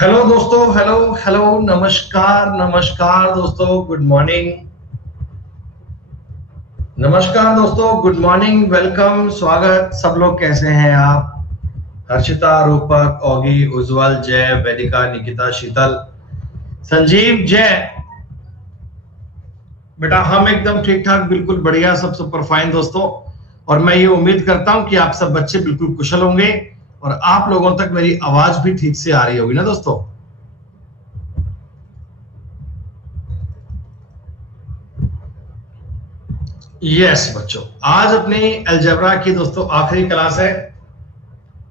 Hello दोस्तों, hello hello, नमस्कार नमस्कार दोस्तों, गुड मॉर्निंग। नमस्कार दोस्तों, गुड मॉर्निंग, वेलकम, स्वागत। सब लोग कैसे हैं आप? हर्षिता, रूपक, ओगी, उज्जवल, जय, वेदिका, निकिता, शीतल, संजीव, जय। बेटा हम एकदम ठीक ठाक, बिल्कुल बढ़िया, सब सुपर फाइन दोस्तों। और मैं ये उम्मीद करता हूं कि आप सब बच्चे बिल्कुल कुशल होंगे और आप लोगों तक मेरी आवाज भी ठीक से आ रही होगी ना दोस्तों। यस बच्चों, आज अपनी अलजेब्रा की दोस्तों आखिरी क्लास है।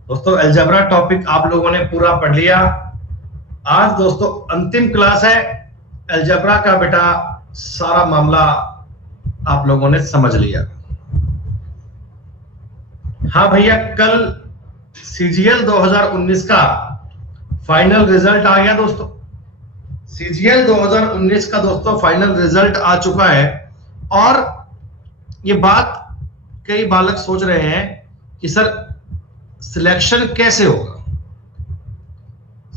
दोस्तों अलजेब्रा टॉपिक आप लोगों ने पूरा पढ़ लिया। आज दोस्तों अंतिम क्लास है अलजेब्रा का। बेटा सारा मामला आप लोगों ने समझ लिया। हाँ भैया, कल सीजीएल 2019 का फाइनल रिजल्ट आ गया दोस्तों। सीजीएल 2019 का दोस्तों फाइनल रिजल्ट आ चुका है। और ये बात कई बालक सोच रहे हैं कि सर सिलेक्शन कैसे होगा।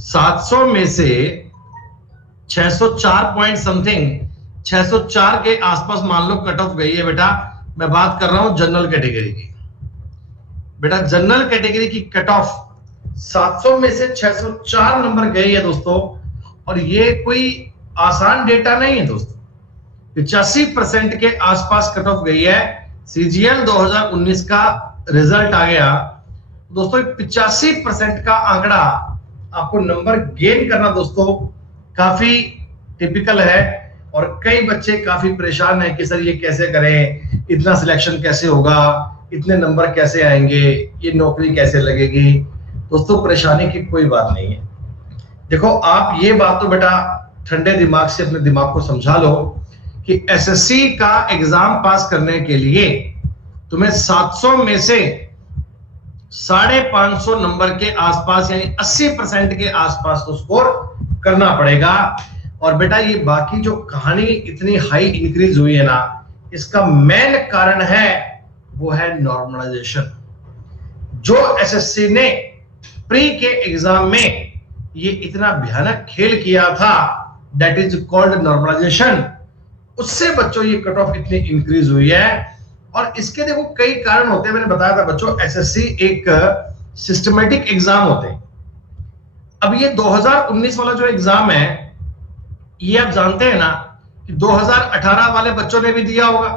700 में से 604 पॉइंट समथिंग, 604 के आसपास मान लो कट ऑफ गई है बेटा। मैं बात कर रहा हूं जनरल कैटेगरी की। बेटा जनरल कैटेगरी की कट ऑफ 700 में से 604 नंबर गई है दोस्तों। और ये कोई आसान डेटा नहीं है दोस्तों। 85% के आसपास कट ऑफ गई है। सीजीएल 2019 का रिजल्ट आ गया दोस्तों। 85% का आंकड़ा आपको नंबर गेन करना दोस्तों काफी टिपिकल है। और कई बच्चे काफी परेशान हैं कि सर ये कैसे करें, इतना सिलेक्शन कैसे होगा, इतने नंबर कैसे आएंगे, ये नौकरी कैसे लगेगी। दोस्तों परेशानी की कोई बात नहीं है। देखो आप ये बात तो बेटा ठंडे दिमाग से अपने दिमाग को समझा लो कि एसएससी का एग्जाम पास करने के लिए तुम्हें 700 में से 550 नंबर के आसपास यानी 80% के आसपास तो स्कोर करना पड़ेगा। और बेटा ये बाकी जो कहानी इतनी हाई इंक्रीज हुई है ना, इसका मेन कारण है वो है नॉर्मलाइजेशन। जो एसएससी ने प्री के एग्जाम में ये इतना भयानक खेल किया था, दैट इज कॉल्ड नॉर्मलाइजेशन। उससे बच्चों ये कट ऑफ इतनी इंक्रीज हुई है। और इसके देखो कई कारण होते हैं। मैंने बताया था बच्चों एसएससी एक सिस्टमेटिक एग्जाम होते हैं। अब ये 2019 वाला जो एग्जाम है, ये आप जानते हैं ना कि 2018 वाले बच्चों ने भी दिया होगा।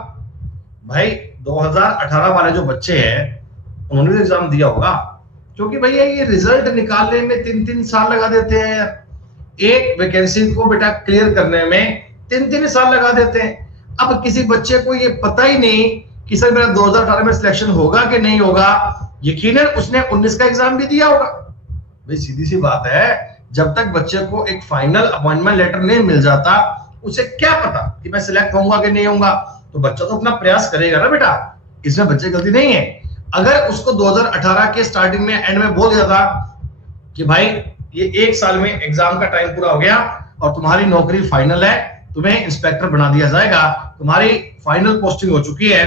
भाई 2018 वाले जो बच्चे हैं उन्होंने भी एग्जाम दिया होगा। क्योंकि भैया ये रिजल्ट निकालने में 3-3 साल लगा देते हैं यार। एक वैकेंसी को बेटा क्लियर करने में 3-3 साल लगा देते हैं। अब किसी बच्चे को ये पता ही नहीं कि सर मेरा 2018 में सिलेक्शन होगा कि नहीं होगा। यकीनन उसने 19 का एग्जाम भी दिया होगा। भाई सीधी सी बात है, जब तक बच्चे को एक फाइनल अपॉइंटमेंट लेटर नहीं मिल जाता, उसे क्या पता कि मैं सिलेक्ट होऊंगा कि नहीं होऊंगा। तो बच्चा तो अपना प्रयास करेगा ना बेटा, इसमें बच्चे गलती नहीं है। अगर उसको 2018 के स्टार्टिंग में एंड में बोल दिया था कि भाई ये 1 साल में एग्जाम का टाइम पूरा हो गया और तुम्हारी नौकरी फाइनल है, तुम्हें इंस्पेक्टर बना दिया जाएगा, तुम्हारी फाइनल पोस्टिंग हो चुकी है,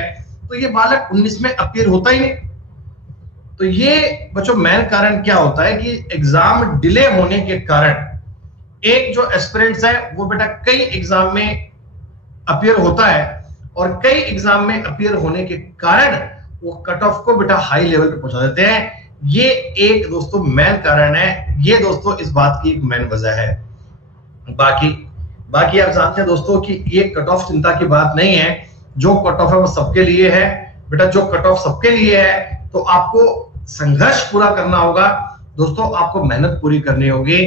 तो ये बालक 19 में अपीयर होता ही नहीं। तो ये बच्चों मेन कारण क्या होता है कि एग्जाम डिले होने के कारण एक जो एस्पिरेंट्स है वो बेटा कई एग्जाम में अपीयर होता है। और कई एग्जाम में अपीयर होने के कारण वो कट ऑफ को बेटा हाई लेवल पे पहुंचा देते हैं। ये एक दोस्तों मेन कारण है। ये दोस्तों इस बात की एक मेन वजह है। बाकी आप जानते हैं दोस्तों कि ये कट ऑफ चिंता की बात नहीं है। जो कट ऑफ है वो सबके लिए है बेटा। जो कट ऑफ सबके लिए है तो आपको संघर्ष पूरा करना होगा दोस्तों। आपको मेहनत पूरी करनी होगी।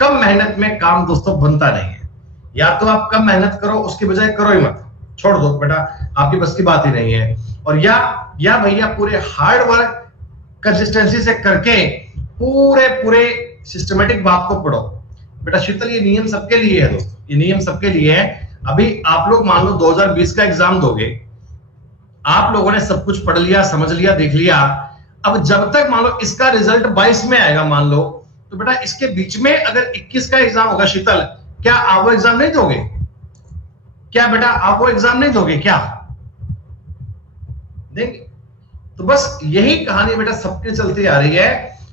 कम मेहनत में काम दोस्तों बनता नहीं है। या तो आप कम मेहनत करो, उसकी बजाय करो ही मत, छोड़ दो बेटा, आपकी बस की बात ही नहीं है। और या भैया पूरे हार्ड वर्क कंसिस्टेंसी से करके पूरे सिस्टमेटिक बात को पढ़ो बेटा। शीतल ये नियम सबके लिए है दोस्तों, ये नियम सबके लिए है। अभी आप लोग मान लो 2020 का एग्जाम दोगे, आप लोगों ने सब कुछ पढ़ लिया, समझ लिया, देख लिया। अब जब तक मान लो इसका रिजल्ट 22 में आएगा मान लो, तो बेटा इसके बीच में अगर 21 का एग्जाम होगा शीतल, क्या आप वो एग्जाम नहीं दोगे? क्या बेटा आप वो एग्जाम नहीं दोगे? क्या देंगे? तो बस यही कहानी बेटा सबके चलती आ रही है।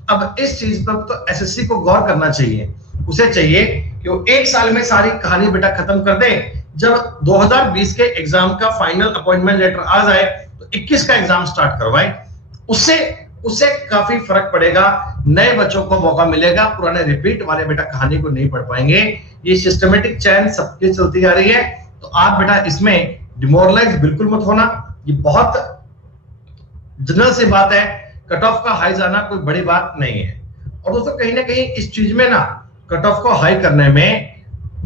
अब इस चीज पर तो एसएससी को गौर करना चाहिए। उसे चाहिए कि वो एक साल में सारी कहानी बेटा खत्म कर दे। जब 2020 के एग्जाम का फाइनल अपॉइंटमेंट लेटर आ जाए तो 21 का एग्जाम स्टार्ट करवाए। उससे उससे काफी फर्क पड़ेगा, नए बच्चों को मौका मिलेगा, पुराने रिपीट वाले बेटा कहानी को नहीं पढ़ पाएंगे। ये सिस्टमेटिक चैन सबके चलती आ रही है, तो आप बेटा इसमें डिमोरलाइज बिल्कुल मत होना। ये बहुत जनरल सी बात है, कट ऑफ का हाई जाना कोई बड़ी बात नहीं है। और दोस्तों कहीं ना कहीं इस चीज में ना कट ऑफ को हाई करने में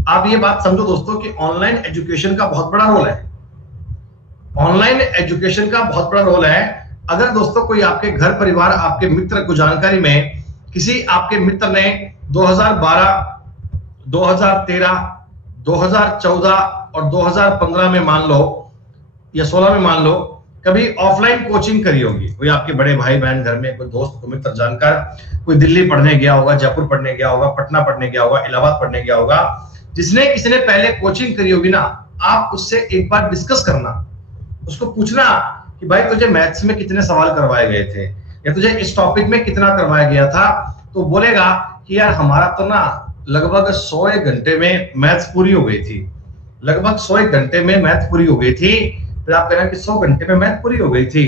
आप ये बात समझो दोस्तों कि ऑनलाइन एजुकेशन का बहुत बड़ा रोल है। ऑनलाइन एजुकेशन का बहुत बड़ा रोल है। अगर दोस्तों कोई आपके घर परिवार, आपके मित्र को जानकारी में किसी आपके मित्र ने 2012, 2013, 2014 और 2015 में मान लो या 16 में मान लो कभी ऑफलाइन कोचिंग करी होगी, कोई आपके बड़े भाई बहन घर में कोई दोस्त को मित्र जानकार, कोई दिल्ली पढ़ने गया होगा, जयपुर पढ़ने गया होगा, पटना पढ़ने गया होगा, इलाहाबाद पढ़ने गया होगा, जिसने किसी ने पहले कोचिंग करी होगी ना, आप उससे एक बार डिस्कस करना, उसको पूछना कि भाई तुझे मैथ्स में कितने सवाल करवाए गए थे या तुझे इस टॉपिक में कितना करवाया गया था। तो बोलेगा कि यार हमारा तो ना लगभग 100 घंटे में मैथ्स पूरी हो गई थी, लगभग 100 घंटे में मैथ पूरी हो गई थी। फिर आप कह रहे हैं कि 100 घंटे में मैथ पूरी हो गई थी।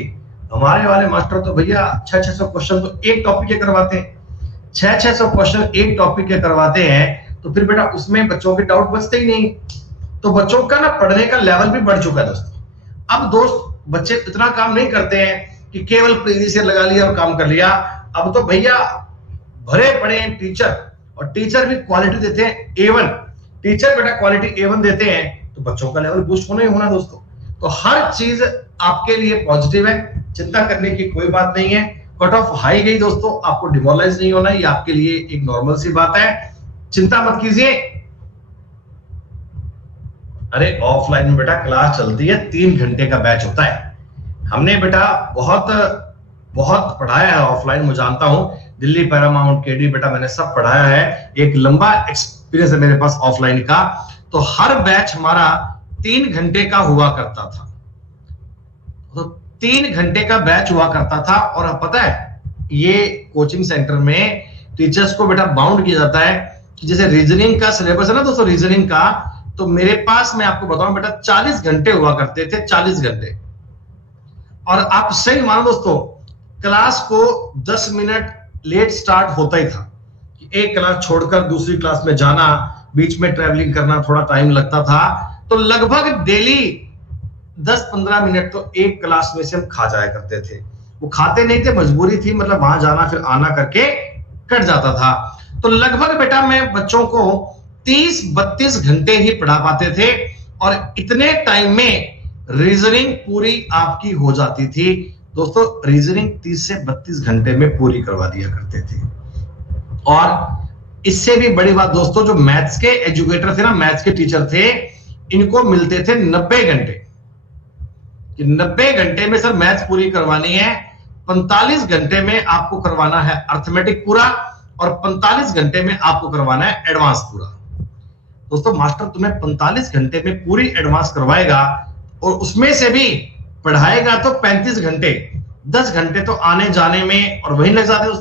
हमारे वाले मास्टर तो भैया 600 क्वेश्चन तो एक टॉपिक के करवाते हैं, 600 क्वेश्चन एक टॉपिक के करवाते हैं। तो फिर बेटा उसमें बच्चों के डाउट बचते ही नहीं, तो बच्चों का ना पढ़ने का लेवल भी बढ़ चुका है दोस्तों। अब दोस्त बच्चे इतना काम नहीं करते हैं कि केवल प्रीवियस ईयर लगा लिया और काम कर लिया। अब तो भैया भरे पड़े हैं टीचर, और टीचर भी क्वालिटी देते हैं A1। टीचर बेटा क्वालिटी A1 देते हैं तो बच्चों का लेवल बूस्ट होना ही होना दोस्तों। तो हर चीज आपके लिए पॉजिटिव है, चिंता करने की कोई बात नहीं है। कट ऑफ हाई गई दोस्तों, आपको डिमोरलाइज नहीं होना, ये आपके लिए एक नॉर्मल सी बात है, चिंता मत कीजिए। अरे ऑफलाइन में बेटा क्लास चलती है, 3 घंटे का बैच होता है। हमने बेटा बहुत बहुत पढ़ाया है ऑफलाइन, मैं जानता हूं, दिल्ली पैरामाउंट, केडी बेटा मैंने सब पढ़ाया है, एक लंबा एक्सपीरियंस है मेरे पास ऑफलाइन का। तो हर बैच हमारा 3 घंटे का हुआ करता था, तो 3 घंटे का बैच हुआ करता था। और अब पता है ये कोचिंग सेंटर में टीचर्स को बेटा बाउंड किया जाता है कि जैसे रीजनिंग का सिलेबस है ना दोस्तों, रीजनिंग का, तो मेरे पास मैं आपको बताऊं बेटा 40 घंटे हुआ करते थे, 40 घंटे। और आप सही मानो दोस्तों, क्लास को 10 मिनट लेट स्टार्ट होता ही था कि एक क्लास छोड़कर दूसरी क्लास में जाना, बीच में ट्रैवलिंग करना, थोड़ा टाइम लगता था। तो लगभग डेली 10-15 मिनट तो एक क्लास में से हम खा जाया करते थे। वो खाते नहीं थे, मजबूरी थी, मतलब वहां जाना फिर आना करके कट जाता था। तो लगभग बेटा मैं बच्चों को 30-32 घंटे ही पढ़ा पाते थे, और इतने टाइम में रीजनिंग पूरी आपकी हो जाती थी दोस्तों। रीजनिंग 30 से 32 घंटे में पूरी करवा दिया करते थे। और इससे भी बड़ी बात दोस्तों, जो मैथ्स के एजुकेटर थे ना, मैथ्स के टीचर थे, इनको मिलते थे 90 घंटे कि 90 घंटे में सर मैथ्स पूरी करवानी है, 45 घंटे में आपको करवाना है अर्थमेटिक पूरा, और 45 घंटे में आपको करवाना है एडवांस पूरा। दोस्तों मास्टर तुम्हें 45 घंटे में पूरी एडवांस करवाएगा, और उसमें से भी पढ़ाएगा तो 35 घंटे, 10 घंटे तो आने जाने में और वहीं लग जाते। तो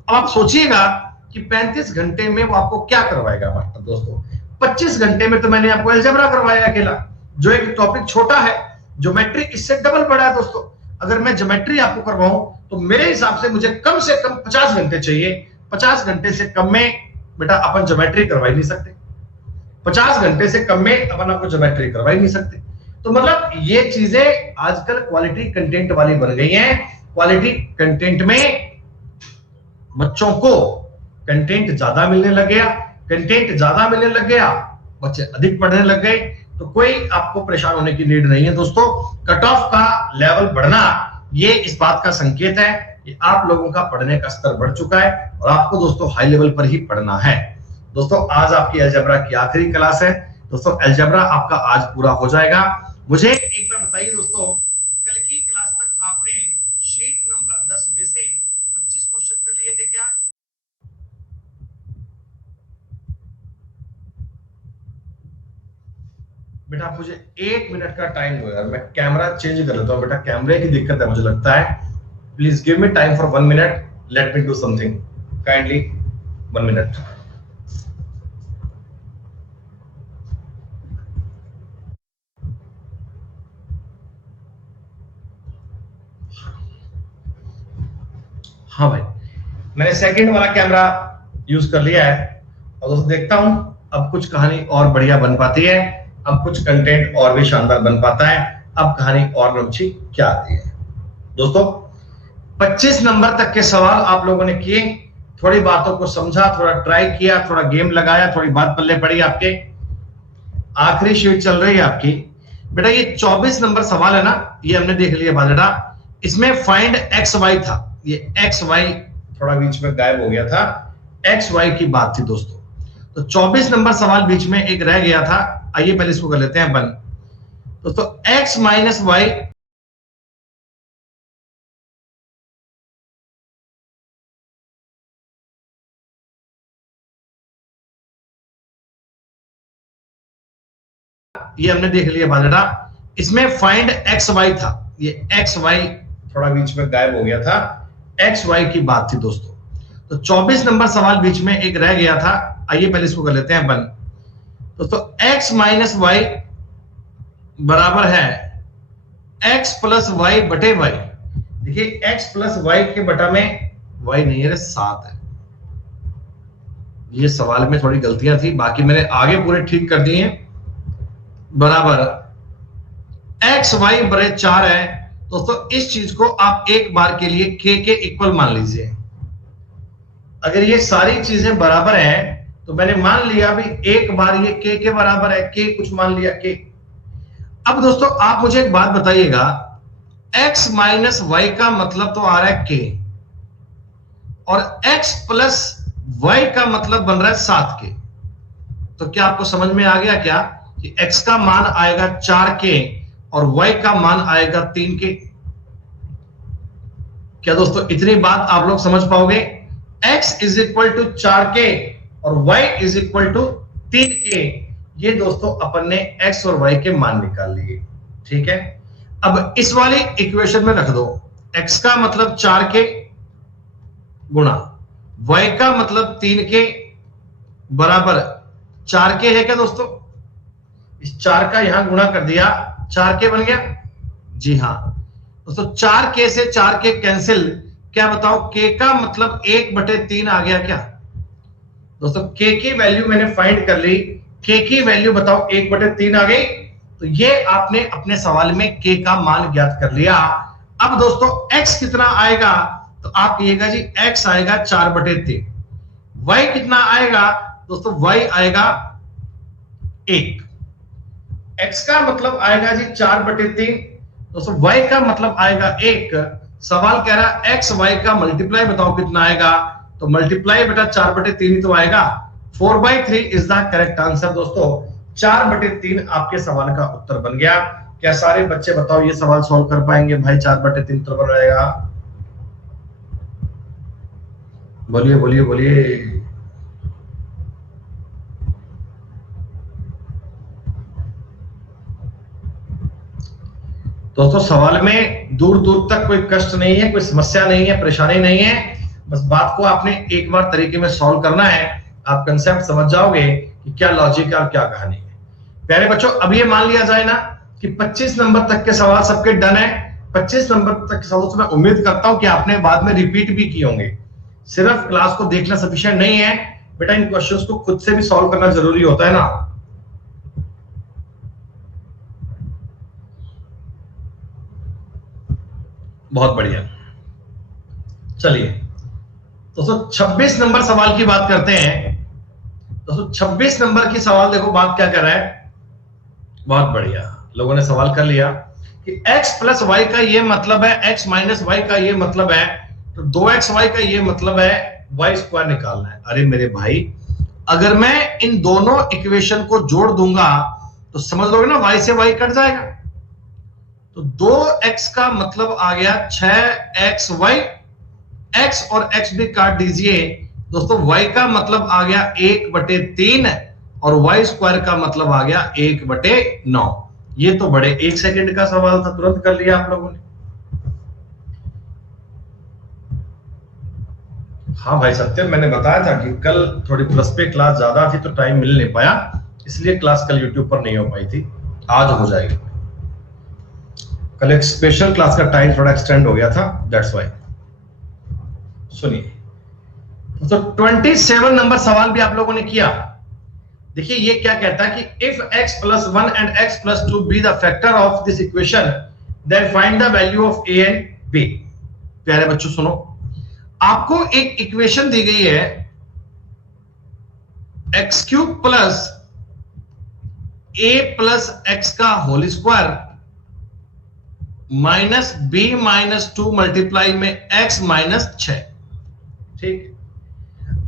अब आप सोचिएगा कि 35 घंटे में वो आपको क्या करवाएगा मास्टर दोस्तों। 25 घंटे में तो मैंने आपको अलजेब्रा करवाया अकेला, जो एक टॉपिक छोटा है। ज्योमेट्री इससे डबल बड़ा है दोस्तों। अगर मैं ज्योमेट्री आपको करवाऊं तो मेरे हिसाब से मुझे कम से कम 50 घंटे चाहिए। 50 घंटे से कम में बेटा अपन ज्योमेट्री करवा ही नहीं सकते, 50 घंटे से कम में अपन आपको ज्योमेट्री करवा ही नहीं सकते। तो मतलब ये चीजें आजकल क्वालिटी कंटेंट वाली बन गई हैं। क्वालिटी कंटेंट में बच्चों को कंटेंट ज्यादा मिलने लग गया, कंटेंट ज्यादा मिलने लग गया, बच्चे अधिक पढ़ने लग गए। तो कोई आपको परेशान होने की नीड नहीं है दोस्तों। कट ऑफ का लेवल बढ़ना ये इस बात का संकेत है कि आप लोगों का पढ़ने का स्तर बढ़ चुका है, और आपको दोस्तों हाई लेवल पर ही पढ़ना है। दोस्तों आज आपकी अलजेब्रा की आखिरी क्लास है दोस्तों, अलजेब्रा आपका आज पूरा हो जाएगा। मुझे एक बार बताइए दोस्तों, कल की क्लास तक आपने शीट नंबर 10 में से 25 क्वेश्चन कर लिए थे क्या? बेटा मुझे 1 मिनट का टाइम दो यार, मैं कैमरा चेंज कर लेता हूँ बेटा, कैमरे की दिक्कत है मुझे लगता है। Please give me time for 1 minute. Let me do something. Kindly, 1 minute. हाँ भाई, मैंने सेकंड वाला कैमरा यूज कर लिया है और दोस्तों देखता हूं अब कुछ कहानी और बढ़िया बन पाती है, अब कुछ कंटेंट और भी शानदार बन पाता है, अब कहानी और अच्छी क्या आती है। दोस्तों 25 नंबर तक के सवाल आप लोगों ने किए, थोड़ी बातों को समझा, थोड़ा ट्राई किया, थोड़ा गेम लगाया, थोड़ी बात पल्ले पड़ी आपके। आखिरी शीट चल रही है आपकी बेटा, ये 24 नंबर सवाल है ना, ये हमने देख लिया बेटा। इसमें फाइंड एक्स वाई था, ये एक्स वाई थोड़ा बीच में गायब हो गया था, एक्स वाई की बात थी दोस्तों। तो 24 नंबर सवाल बीच में एक रह गया था, आइए पहले इसको कर लेते हैं अपन। दोस्तों एक्स माइनस वाई ये हमने देख लिया बेटा। इसमें फाइंड एक्स वाई था, ये एक्स वाई थोड़ा बीच में गायब हो गया था, एक्स वाई की बात थी दोस्तों। तो 24 नंबर सवाल बीच में एक रह गया था, आइए पहले इसको कर लेते हैं अपन। दोस्तों एक्स माइनस वाई बराबर है एक्स प्लस वाई बटे वाई। देखिए एक्स प्लस वाई के बटा में वाई नहीं है, 7 है। ये सवाल में थोड़ी गलतियां थी, बाकी मैंने आगे पूरे ठीक कर दिए हैं। बराबर एक्स वाई बड़े 4 है दोस्तों। इस चीज को आप एक बार के लिए के इक्वल मान लीजिए। अगर ये सारी चीजें बराबर हैं तो मैंने मान लिया भी एक बार ये के बराबर है, के कुछ मान लिया के। अब दोस्तों आप मुझे एक बात बताइएगा, x माइनस वाई का मतलब तो आ रहा है के, और x प्लस वाई का मतलब बन रहा है 7 के। तो क्या आपको समझ में आ गया क्या कि x का मान आएगा 4 के और y का मान आएगा 3 के। क्या दोस्तों इतनी बात आप लोग समझ पाओगे? x इज इक्वल टू 4 के और y इज इक्वल टू 3 के। ये दोस्तों अपन ने x और y के मान निकाल लिए, ठीक है। अब इस वाली इक्वेशन में रख दो, x का मतलब 4 के गुणा y का मतलब 3 के बराबर 4 के है क्या दोस्तों? इस 4 का यहां गुणा कर दिया, 4 के बन गया। जी हां दोस्तों, 4 के से 4 के कैंसिल, क्या बताओ के का मतलब 1/3 आ गया क्या दोस्तों? के की वैल्यू मैंने फाइंड कर ली, के की वैल्यू बताओ 1/3 आ गई। तो ये आपने अपने सवाल में के का मान ज्ञात कर लिया। अब दोस्तों x कितना आएगा? तो आप कहिएगा जी x आएगा 4/3। y कितना आएगा दोस्तों? y आएगा 1। x का मतलब आएगा जी 4/3 दोस्तों, y का मतलब आएगा 1। सवाल कह रहा है x y का मल्टीप्लाई बताओ कितना आएगा? तो मल्टीप्लाई बेटा 4/3 ही तो आएगा। 4/3 इज द करेक्ट आंसर दोस्तों। 4/3 आपके सवाल का उत्तर बन गया। क्या सारे बच्चे बताओ ये सवाल सॉल्व कर पाएंगे भाई? 4/3 उत्तर बन जाएगा। बोलिए बोलिए बोलिए। दोस्तों सवाल में दूर दूर तक कोई कष्ट नहीं है, कोई समस्या नहीं है, परेशानी नहीं है। बस बात को आपने एक बार तरीके में सॉल्व करना है, आप कंसेप्ट समझ जाओगे कि क्या लॉजिक है और क्या कहानी है। प्यारे बच्चों अब ये मान लिया जाए ना कि 25 नंबर तक के सवाल सबके डन है। 25 नंबर तक के सवाल मैं उम्मीद करता हूं कि आपने बाद में रिपीट भी किए होंगे। सिर्फ क्लास को देखना सफिशिएंट नहीं है बेटा, इन क्वेश्चंस को खुद से भी सॉल्व करना जरूरी होता है ना। बहुत बढ़िया। चलिए दोस्तों 26 नंबर सवाल की बात करते हैं। दोस्तों 26 नंबर की सवाल देखो, बात क्या कर रहा है। बहुत बढ़िया, लोगों ने सवाल कर लिया कि x प्लस वाई का ये मतलब है, x माइनस वाई का ये मतलब है, तो 2xy का ये मतलब है वाई स्क्वायर निकालना है। अरे मेरे भाई, अगर मैं इन दोनों इक्वेशन को जोड़ दूंगा तो समझ लोगे ना y से y कट जाएगा। तो 2x का मतलब आ गया 6xy, x और x भी काट दीजिए दोस्तों। y का मतलब आ गया 1/3 और y स्क्वायर का मतलब आ गया 1/9। ये तो बड़े 1 सेकंड का सवाल था, तुरंत कर लिया आप लोगों ने। हाँ भाई सत्यम, मैंने बताया था कि कल थोड़ी प्लस पे क्लास ज्यादा थी तो टाइम मिल नहीं पाया, इसलिए क्लास कल यूट्यूब पर नहीं हो पाई थी। आज हो जाएगी। कल एक स्पेशल क्लास का टाइम थोड़ा एक्सटेंड हो गया था, दैट्स व्हाई। सुनिए तो 27 नंबर सवाल भी आप लोगों ने किया। देखिए ये क्या कहता है कि if x plus 1 and x plus 2 be the factor of this equation, then find the value of a and b। प्यारे बच्चों सुनो, आपको एक इक्वेशन दी गई है x cube plus a plus x का whole square minus b minus 2 multiply में x माइनस 6। ठीक,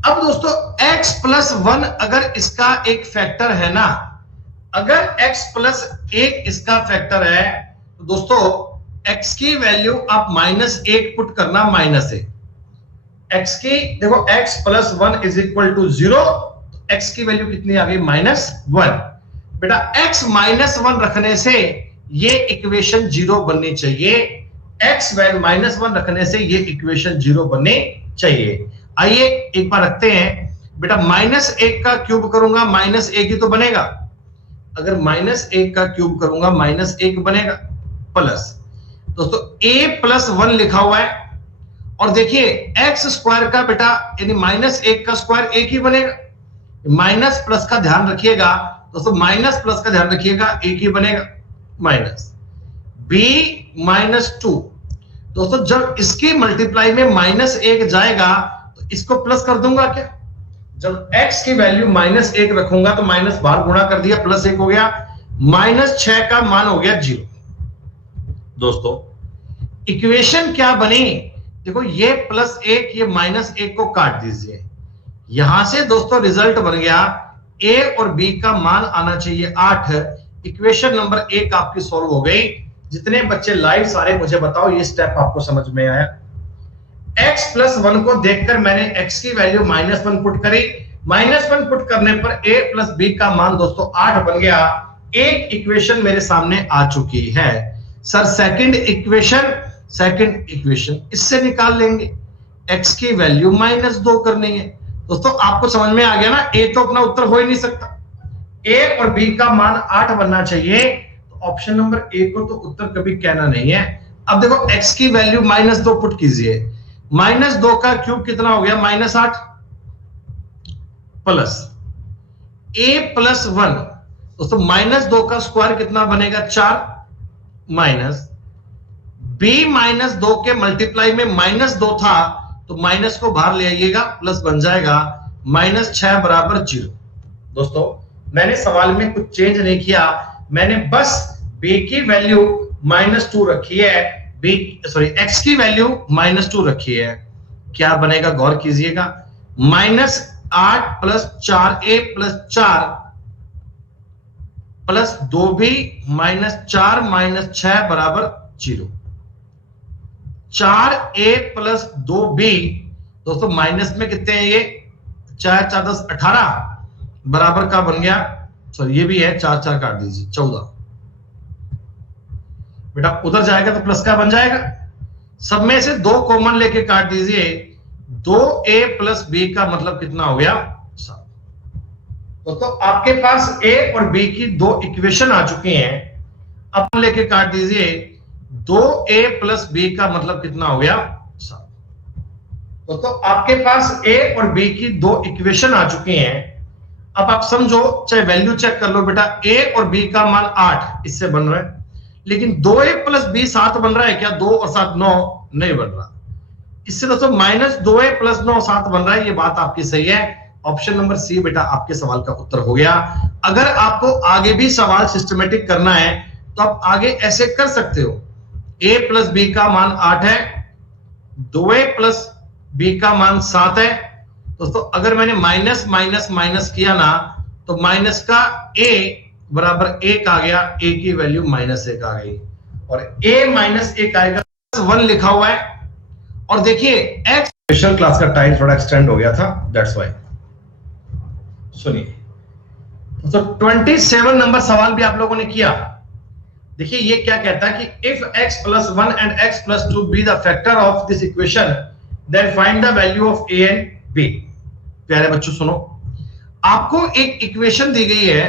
अब दोस्तों x प्लस 1 अगर इसका एक फैक्टर है ना, अगर x प्लस 1 इसका फैक्टर है तो दोस्तों x की वैल्यू आप -1 पुट करना, -1 x की, देखो x plus 1 is equal to 0, x की वैल्यू कितनी आ गई -1। बेटा x -1 रखने से ये इक्वेशन 0 बननी चाहिए, x वैल्यू -1 रखने से ये इक्वेशन 0 बननी चाहिए। आइए एक बार रखते हैं बेटा, -1 का क्यूब करूंगा -1 ही तो बनेगा, अगर -1 का क्यूब करूंगा -1 बनेगा, प्लस दोस्तों a प्लस 1 लिखा हुआ है, और देखिए x स्क्वायर का बेटा यानी -1 का स्क्वायर 1 ही बनेगा, माइनस प्लस का ध्यान रखिएगा दोस्तों, माइनस प्लस का ध्यान रखिएगा, 1 ही बनेगा, माइनस b माइनस 2। दोस्तों जब इसकी मल्टीप्लाई में -1 जाएगा तो इसको प्लस कर दूंगा क्या, जब x की वैल्यू -1 रखूंगा तो माइनस बाहर गुणा कर दिया, +1 हो गया, -6 का मान हो गया 0। दोस्तों इक्वेशन क्या बनी, देखो ये +1 ये -1 को काट दीजिए, यहां से दोस्तों रिजल्ट बन गया a और b का मान आना चाहिए 8। इक्वेशन नंबर 1 आपकी सॉल्व हो गई। जितने बच्चे लाइव सारे मुझे बताओ ये स्टेप आपको समझ में आया। x प्लस 1 को देखकर मैंने x की वैल्यू -1 पुट करी, -1 पुट करने पर a प्लस b का मान दोस्तों 8 बन गया। एक इक्वेशन मेरे सामने आ चुकी है। सर सेकंड इक्वेशन इससे निकाल लेंगे, x की वैल्यू -2 करनी है। दोस्तों आपको समझ में आ गया ना, a तो अपना उत्तर हो ही नहीं सकता, a और b का मान 8 बनना चाहिए, तो ऑप्शन नंबर a को तो उत्तर कभी कहना नहीं है। अब देखो x की वैल्यू -2 पुट कीजिए, -2 का क्यूब कितना हो गया -8, प्लस a प्लस 1, दोस्तों -2 का स्क्वायर कितना बनेगा 4, माइनस b -2 के मल्टीप्लाई में -2 था तो माइनस को बाहर ले आइएगा, प्लस बन जाएगा, -6 बराबर 0। दोस्तों मैंने सवाल में कुछ चेंज नहीं किया, मैंने बस b की वैल्यू -2 रखी है, x की वैल्यू -2 रखी है। क्या बनेगा गौर कीजिएगा, -8 plus 4a plus 4 plus 2b -4 -6 बराबर 0। 4a प्लस 2b, दोस्तों माइनस में कितने हैं ये, 4 4 10 18 बराबर का बन गया, सॉरी ये भी है, 4 4 काट दीजिए 14। बेटा उधर जाएगा तो प्लस का बन जाएगा, सब में से 2 कॉमन लेके काट दीजिए, 2a प्लस b का मतलब कितना हो गया 7। दोस्तों आपके पास a और b की 2 इक्वेशन आ चुकी हैं, अब लेके काट दीजिए, 2a प्लस b का मतलब कितना हो गया 7। दोस्तों आपके पास a और b की 2 इक्वेशन आ चुकी हैं, अब आप समझो, चाहे वैल्यू चेक कर लो बेटा, a और b का मान 8 इससे बन रहा है, लेकिन 2a प्लस b 7 बन रहा है क्या, 2 और 7 9 नहीं बन रहा, इससे दोस्तों -2a प्लस 9 7 बन रहा है, ये बात आपकी सही है। ऑप्शन नंबर सी बेटा आपके सवाल का उत्तर हो गया। अगर आपको आगे भी सवाल सिस्टमेटिक करना है तो आप आगे ऐसे कर सकते हो, a प्लस b का मान 8 है, 2a प्लस b का मान 7 है। दोस्तों अगर मैंने माइनस माइनस माइनस किया ना तो माइनस का a बराबर 1 आ गया, a की वैल्यू -1 आ गई, और a -1 आएगा, 1 लिखा हुआ है, और देखिए x स्पेशल क्लास का टाइम थोड़ा एक्सटेंड हो गया था, दैट्स व्हाई। सुनिए दोस्तों 27 नंबर सवाल भी आप लोगों ने किया। देखिए ये क्या कहता है कि if x plus 1 and x plus 2 be the factor of this equation, then find the value of A and B. प्यारे बच्चों सुनो, आपको एक इक्वेशन दी गई है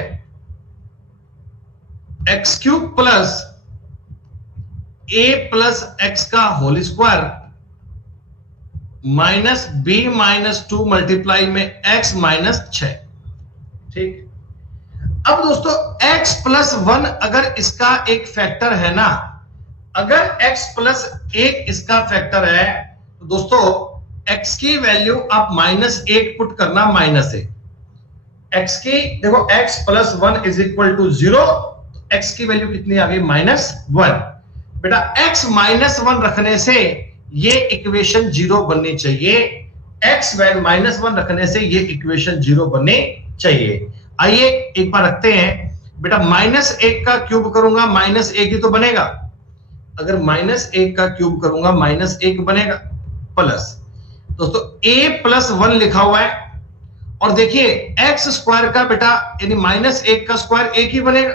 X cube plus A plus x का whole square minus B minus 2 multiply में एक्स माइनस 6। ठीक, अब दोस्तों x प्लस 1 अगर इसका एक फैक्टर है ना, अगर x प्लस 1 इसका फैक्टर है तो दोस्तों x की वैल्यू आप -1 पुट करना, -1 x की, देखो x plus 1 is equal to 0, x की वैल्यू कितनी आ गई -1। बेटा x -1 रखने से ये इक्वेशन 0 बननी चाहिए, x वैल्यू -1 रखने से ये इक्वेशन 0 बननी चाहिए। आइए एक बार रखते हैं बेटा, -1 का क्यूब करूंगा -1 ही तो बनेगा, अगर -1 का क्यूब करूंगा -1 बनेगा, प्लस दोस्तों a प्लस 1 लिखा हुआ है, और देखिए x स्क्वायर का बेटा यानी -1 का स्क्वायर 1 ही बनेगा,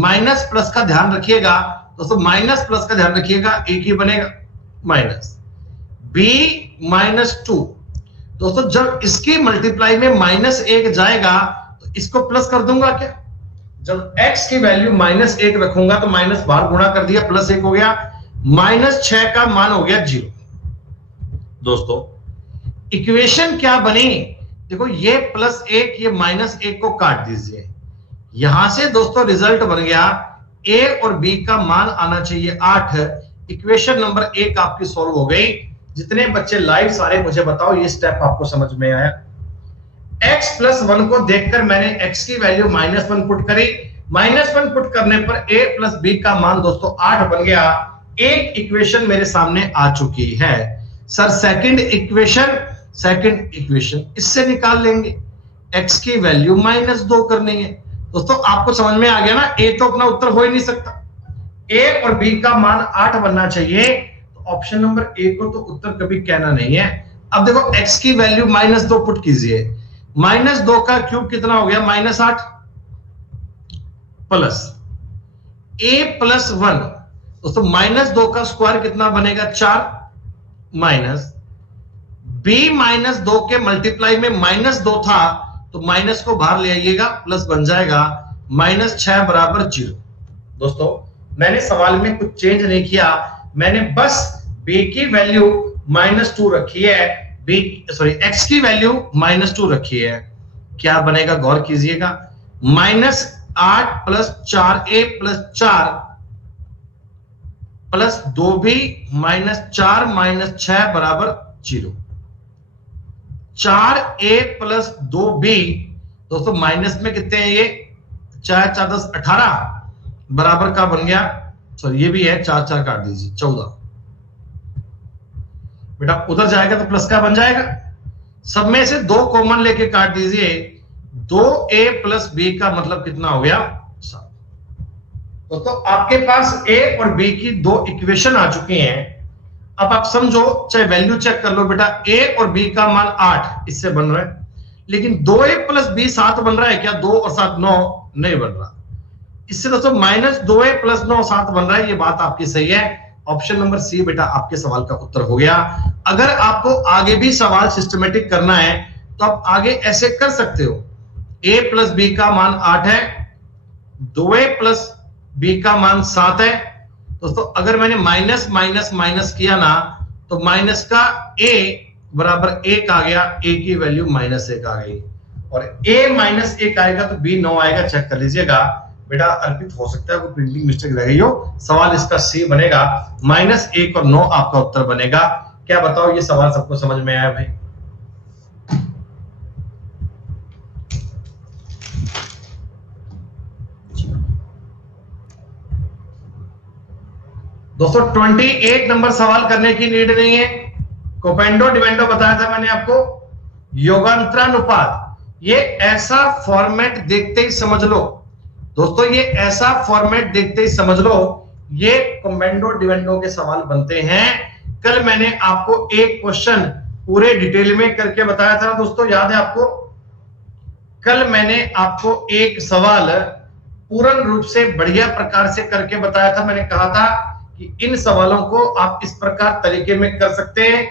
माइनस प्लस का ध्यान रखिएगा दोस्तों, माइनस प्लस का ध्यान रखिएगा, 1 ही बनेगा, माइनस b -2 दोस्तों जब इसकी मल्टीप्लाई में -1 जाएगा तो इसको प्लस कर दूंगा क्या, जब x की वैल्यू -1 रखूंगा तो माइनस बाहर गुणा कर दिया, +1 हो गया, -6 का मान हो गया 0। दोस्तों इक्वेशन क्या बनी, देखो ये +1 ये -1 को काट दीजिए, यहां से दोस्तों रिजल्ट बन गया a और b का मान आना चाहिए 8। इक्वेशन नंबर 1 आपकी सॉल्व हो गई। जितने बच्चे लाइव सारे मुझे बताओ ये स्टेप आपको समझ में आया। x प्लस 1 को देखकर मैंने x की वैल्यू -1 पुट करी, -1 पुट करने पर a प्लस b का मान दोस्तों 8 बन गया। एक इक्वेशन मेरे सामने आ चुकी है। सर सेकंड इक्वेशन इससे निकाल लेंगे, x की वैल्यू -2 करनी है। दोस्तों आपको समझ में आ गया ना, a तो अपना उत्तर हो ही नहीं सकता, a और b का मान 8 बनना चाहिए, तो ऑप्शन नंबर a को तो उत्तर कभी कहना नहीं है। अब देखो x की वैल्यू -2 पुट कीजिए, -2 का क्यूब कितना हो गया -8, प्लस a प्लस 1 दोस्तों -2 का स्क्वायर कितना बनेगा 4, माइनस b -2 के मल्टीप्लाई में -2 था तो माइनस को बाहर ले आइएगा, प्लस बन जाएगा, -6 बराबर 0। दोस्तों मैंने सवाल में कुछ चेंज नहीं किया, मैंने बस b की वैल्यू -2 रखी है, x की वैल्यू -2 रखी है। क्या बनेगा गौर कीजिएगा, -8 plus 4a plus 4 plus 2b -4 -6 बराबर 0। 4a प्लस 2b दोस्तों माइनस में कितने हैं ये, 4 4 10 18 बराबर का बन गया, सॉरी ये भी है, 4 4 काट दीजिए 14। बेटा उधर जाएगा तो प्लस का बन जाएगा, सब में से 2 कॉमन लेके काट दीजिए, 2a प्लस b का मतलब कितना हो गया 7। दोस्तों आपके पास a और b की 2 इक्वेशन आ चुकी हैं। अब आप समझो, चाहे वैल्यू चेक कर लो बेटा, a और b का मान 8 इससे बन रहा है, लेकिन 2a प्लस b 7 बन रहा है क्या, 2 और 7 9 नहीं बन रहा। इससे दोस्तों -2a प्लस 9 7 बन रहा है, ये बात आपकी सही है। ऑप्शन नंबर सी बेटा आपके सवाल का उत्तर हो गया। अगर आपको आगे भी सवाल सिस्टमेटिक करना है तो आप आगे ऐसे कर सकते हो, a प्लस b का मान 8 है, 2a प्लस b का मान 7 है। दोस्तों अगर मैंने माइनस माइनस माइनस किया ना तो माइनस का a बराबर 1 आ गया, a की वैल्यू -1 आ गई, और a -1 आएगा तो b 9 आएगा, चेक कर लीजिएगा। बेटा अर्पित हो सकता है वो प्रिंटिंग मिस्टेक रह गई हो, सवाल इसका सी बनेगा, -1 और 9 आपका उत्तर बनेगा। क्या बताओ ये सवाल सबको समझ में आया भाई? दोस्तों 28 नंबर सवाल करने की नीड नहीं है, कोपेंडो डिवेंडो बताया था मैंने आपको, योगांतरानुपात, ये ऐसा फॉर्मेट देखते ही समझ लो दोस्तों, ये ऐसा फॉर्मेट देखते ही समझ लो, ये कोपेंडो डिवेंडो के सवाल बनते हैं। कल मैंने आपको एक क्वेश्चन पूरे डिटेल में करके बताया था दोस्तों, याद है आपको? कल मैंने आपको एक सवाल पूर्ण रूप से बढ़िया प्रकार से करके बताया था। मैंने कहा था कि इन सवालों को आप इस प्रकार तरीके में कर सकते हैं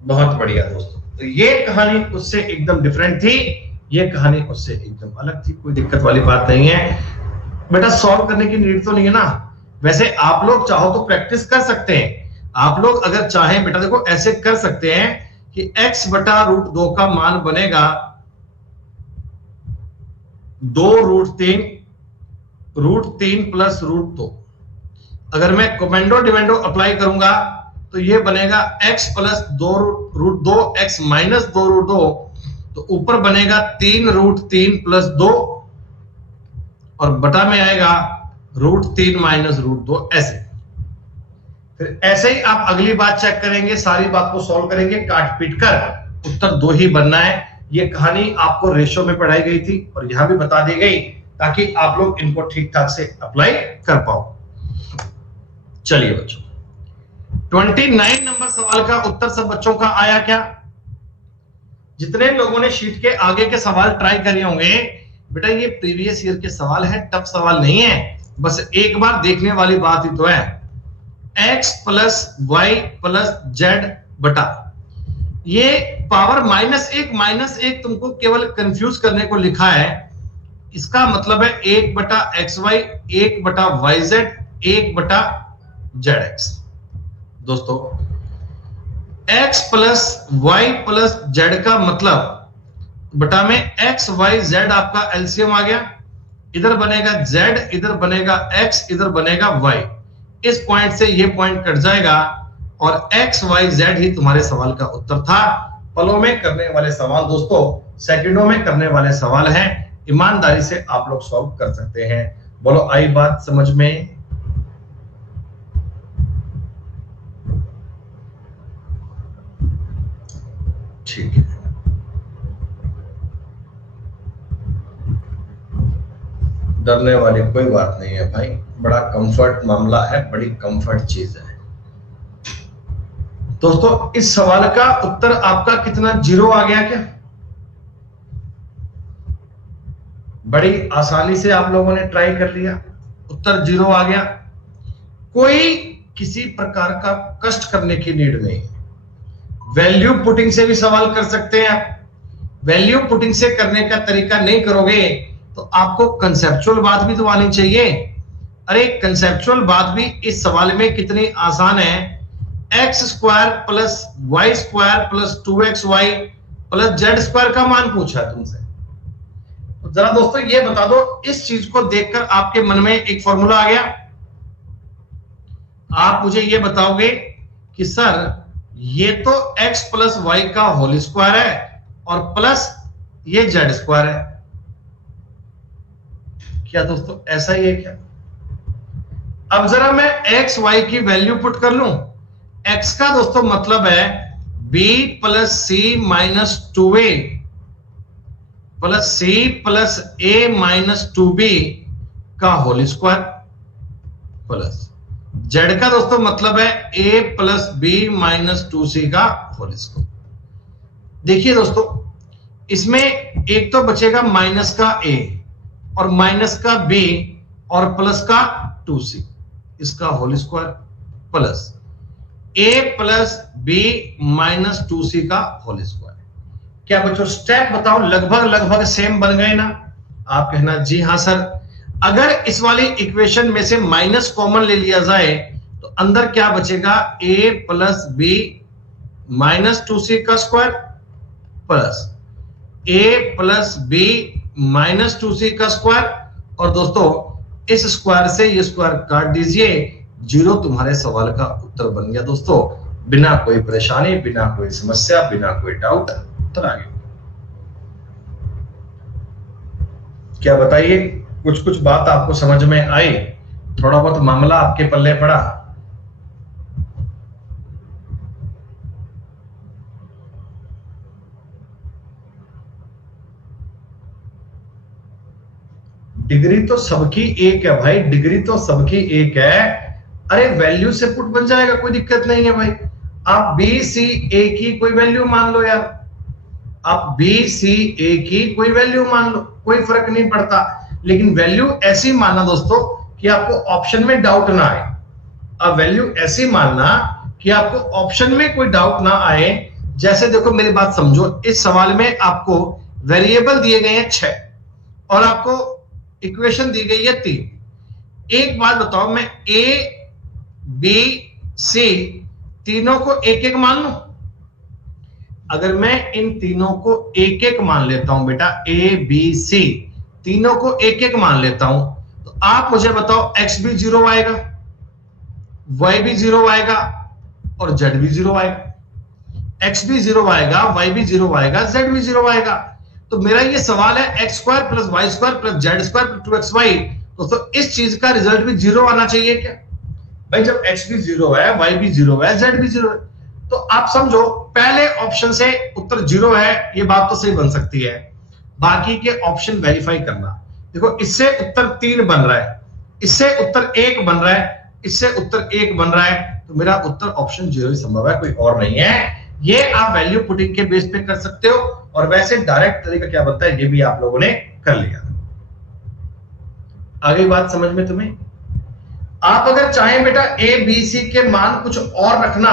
बहुत बढ़िया दोस्तों, तो ये कहानी उससे एकदम डिफरेंट थी, ये कहानी उससे एकदम अलग थी, कोई दिक्कत वाली बात नहीं है बेटा। सॉल्व करने की नीड तो नहीं है ना। वैसे आप लोग चाहो तो प्रैक्टिस कर सकते हैं, आप लोग अगर चाहें बेटा देखो ऐसे कर सकते हैं कि x बटा √2 का मान बनेगा 2√3 √3 प्लस √2। अगर मैं कमेंडो डिवेंडो अप्लाई करूंगा तो ये बनेगा x प्लस 2√2 x माइनस 2√2, तो ऊपर बनेगा 3√3 प्लस 2 और बटा में आएगा √3 माइनस √2 ऐसे। फिर ऐसे ही आप अगली बात चेक करेंगे, सारी बात को सॉल्व करेंगे काट पीट कर, उत्तर 2 ही बनना है। ये कहानी आपको रेशो में पढ़ाई गई थी और यहां भी बता दी गई ताकि आप लोग इनको ठीक ठाक से अप्लाई कर पाओ। चलिए बच्चों, 29 नंबर सवाल का उत्तर सब बच्चों का आया क्या? जितने लोगों ने शीट के आगे के सवाल ट्राई करे होंगे बेटा, ये प्रीवियस ईयर के सवाल है, टफ सवाल नहीं है, बस एक बार देखने वाली बात ही तो है। x plus Y plus Z बटा, ये पावर -1 तुमको केवल कंफ्यूज करने को लिखा है। इसका मतलब है 1 बटा एक्स वाई, 1 बटा वाई जेड, 1 बटा जेड एक्स। दोस्तों x plus Y plus Z का मतलब बटा में x y z आपका एलसीएम आ गया, इधर बनेगा z, इधर बनेगा x, इधर बनेगा y। इस पॉइंट से ये पॉइंट कट जाएगा और x y z ही तुम्हारे सवाल का उत्तर था। पलों में करने वाले सवाल दोस्तों, सेकंडों में करने वाले सवाल हैं, ईमानदारी से आप लोग सॉल्व कर सकते हैं। बोलो आई बात समझ में? ठीक है, डरने वाली कोई बात नहीं है भाई, बड़ा कंफर्ट मामला है, बड़ी कंफर्ट चीज है। दोस्तों इस सवाल का उत्तर आपका कितना 0 आ गया क्या? बड़ी आसानी से आप लोगों ने ट्राई कर लिया, उत्तर 0 आ गया। कोई किसी प्रकार का कष्ट करने की नीड नहीं। वैल्यू पुटिंग से भी सवाल कर सकते हैं आप। वैल्यू पुटिंग से करने का तरीका नहीं करोगे तो आपको कंसेप्चुअल बात भी तो आनी चाहिए। अरे कंसेप्चुअल बात भी इस सवाल में कितनी आसान है। X square plus Y square plus 2xy plus Z square का मान पूछा है तुमसे। तो जरा दोस्तों ये बता दो, इस चीज को देखकर आपके मन में एक फॉर्मूला आ गया? आप मुझे ये बताओगे कि सर ये तो x प्लस वाई का होल स्क्वायर है और प्लस ये जेड स्क्वायर है। क्या दोस्तों ऐसा ही है क्या? अब जरा मैं x y की वैल्यू पुट कर लूं। x का दोस्तों मतलब है b plus C minus 2a plus C plus a minus 2b का होल स्क्वायर प्लस z का दोस्तों मतलब है a plus b minus 2c का होल स्क्वायर। देखिए दोस्तों इसमें एक तो बचेगा माइनस का a और माइनस का b और प्लस का 2c, इसका whole square plus a plus b minus 2c का होल स्क्वायर। क्या बच्चों स्टेप बताओ लगभग सेम बन गए ना? आप कहना जी हाँ सर। अगर इस वाली इक्वेशन में से माइनस कॉमन ले लिया जाए तो अंदर क्या बचेगा? a plus b minus 2c का square plus a plus b minus 2c का स्क्वायर। और दोस्तों इस स्क्वायर से ये स्क्वायर काट दीजिए, 0 तुम्हारे सवाल का उत्तर बन गया दोस्तों। बिना कोई परेशानी, बिना कोई समस्या, बिना कोई डाउट उत्तर आ गया। क्या बताइए, कुछ बात आपको समझ में आई? थोड़ा बहुत मामला आपके पल्ले पड़ा? डिग्री तो सबकी एक है भाई, डिग्री तो सबकी एक है। अरे वैल्यू से पुट बन जाएगा, कोई दिक्कत नहीं है भाई। आप बी सी ए की कोई वैल्यू मान लो यार, आप बी सी ए की कोई वैल्यू मान लो, कोई फर्क नहीं पड़ता। लेकिन वैल्यू ऐसी मानना दोस्तों कि आपको ऑप्शन में डाउट ना आए। अब वैल्यू ऐसी मानना कि आपको ऑप्शन में कोई डाउट ना आए। जैसे देखो मेरी बात समझो, इस सवाल में आपको वेरिएबल दिए गए हैं 6 और आपको इक्वेशन दी गई है 3। एक बात बताओ, मैं ए बी सी तीनों को एक एक मान लूं? अगर मैं इन तीनों को एक एक मान लेता हूं बेटा, ए बी सी तीनों को एक एक मान लेता हूं, तो आप मुझे बताओ एक्स भी 0 आएगा, वाई भी 0 आएगा और जेड भी 0 आएगा। एक्स भी 0 आएगा, वाई भी 0 आएगा, जेड भी 0 आएगा। तो मेरा ये सवाल है X square plus Y square plus Z square plus 2xy, दोस्तों इस चीज का रिजल्ट भी 0 आना चाहिए क्या? भाई जब एक्स भी 0 है, वाई भी 0 है, जेड भी 0 है, तो आप समझो पहले ऑप्शन से उत्तर 0 है, ये बात तो सही बन सकती है। बाकी के ऑप्शन वेरीफाई करना। देखो इससे उत्तर 3 बन रहा है, इससे उत्तर 1 बन रहा है, इससे उत्तर 1 बन रहा है, तो मेरा उत्तर ऑप्शन 0 ही संभव है, कोई और नहीं है। ये आप वैल्यू पुटिंग के बेस पे कर सकते हो, और वैसे डायरेक्ट तरीका क्या बनता है ये भी आप लोगों ने कर लिया। आगे बात समझ में तुम्हें? आप अगर चाहें बेटा ए बी सी के मान कुछ और रखना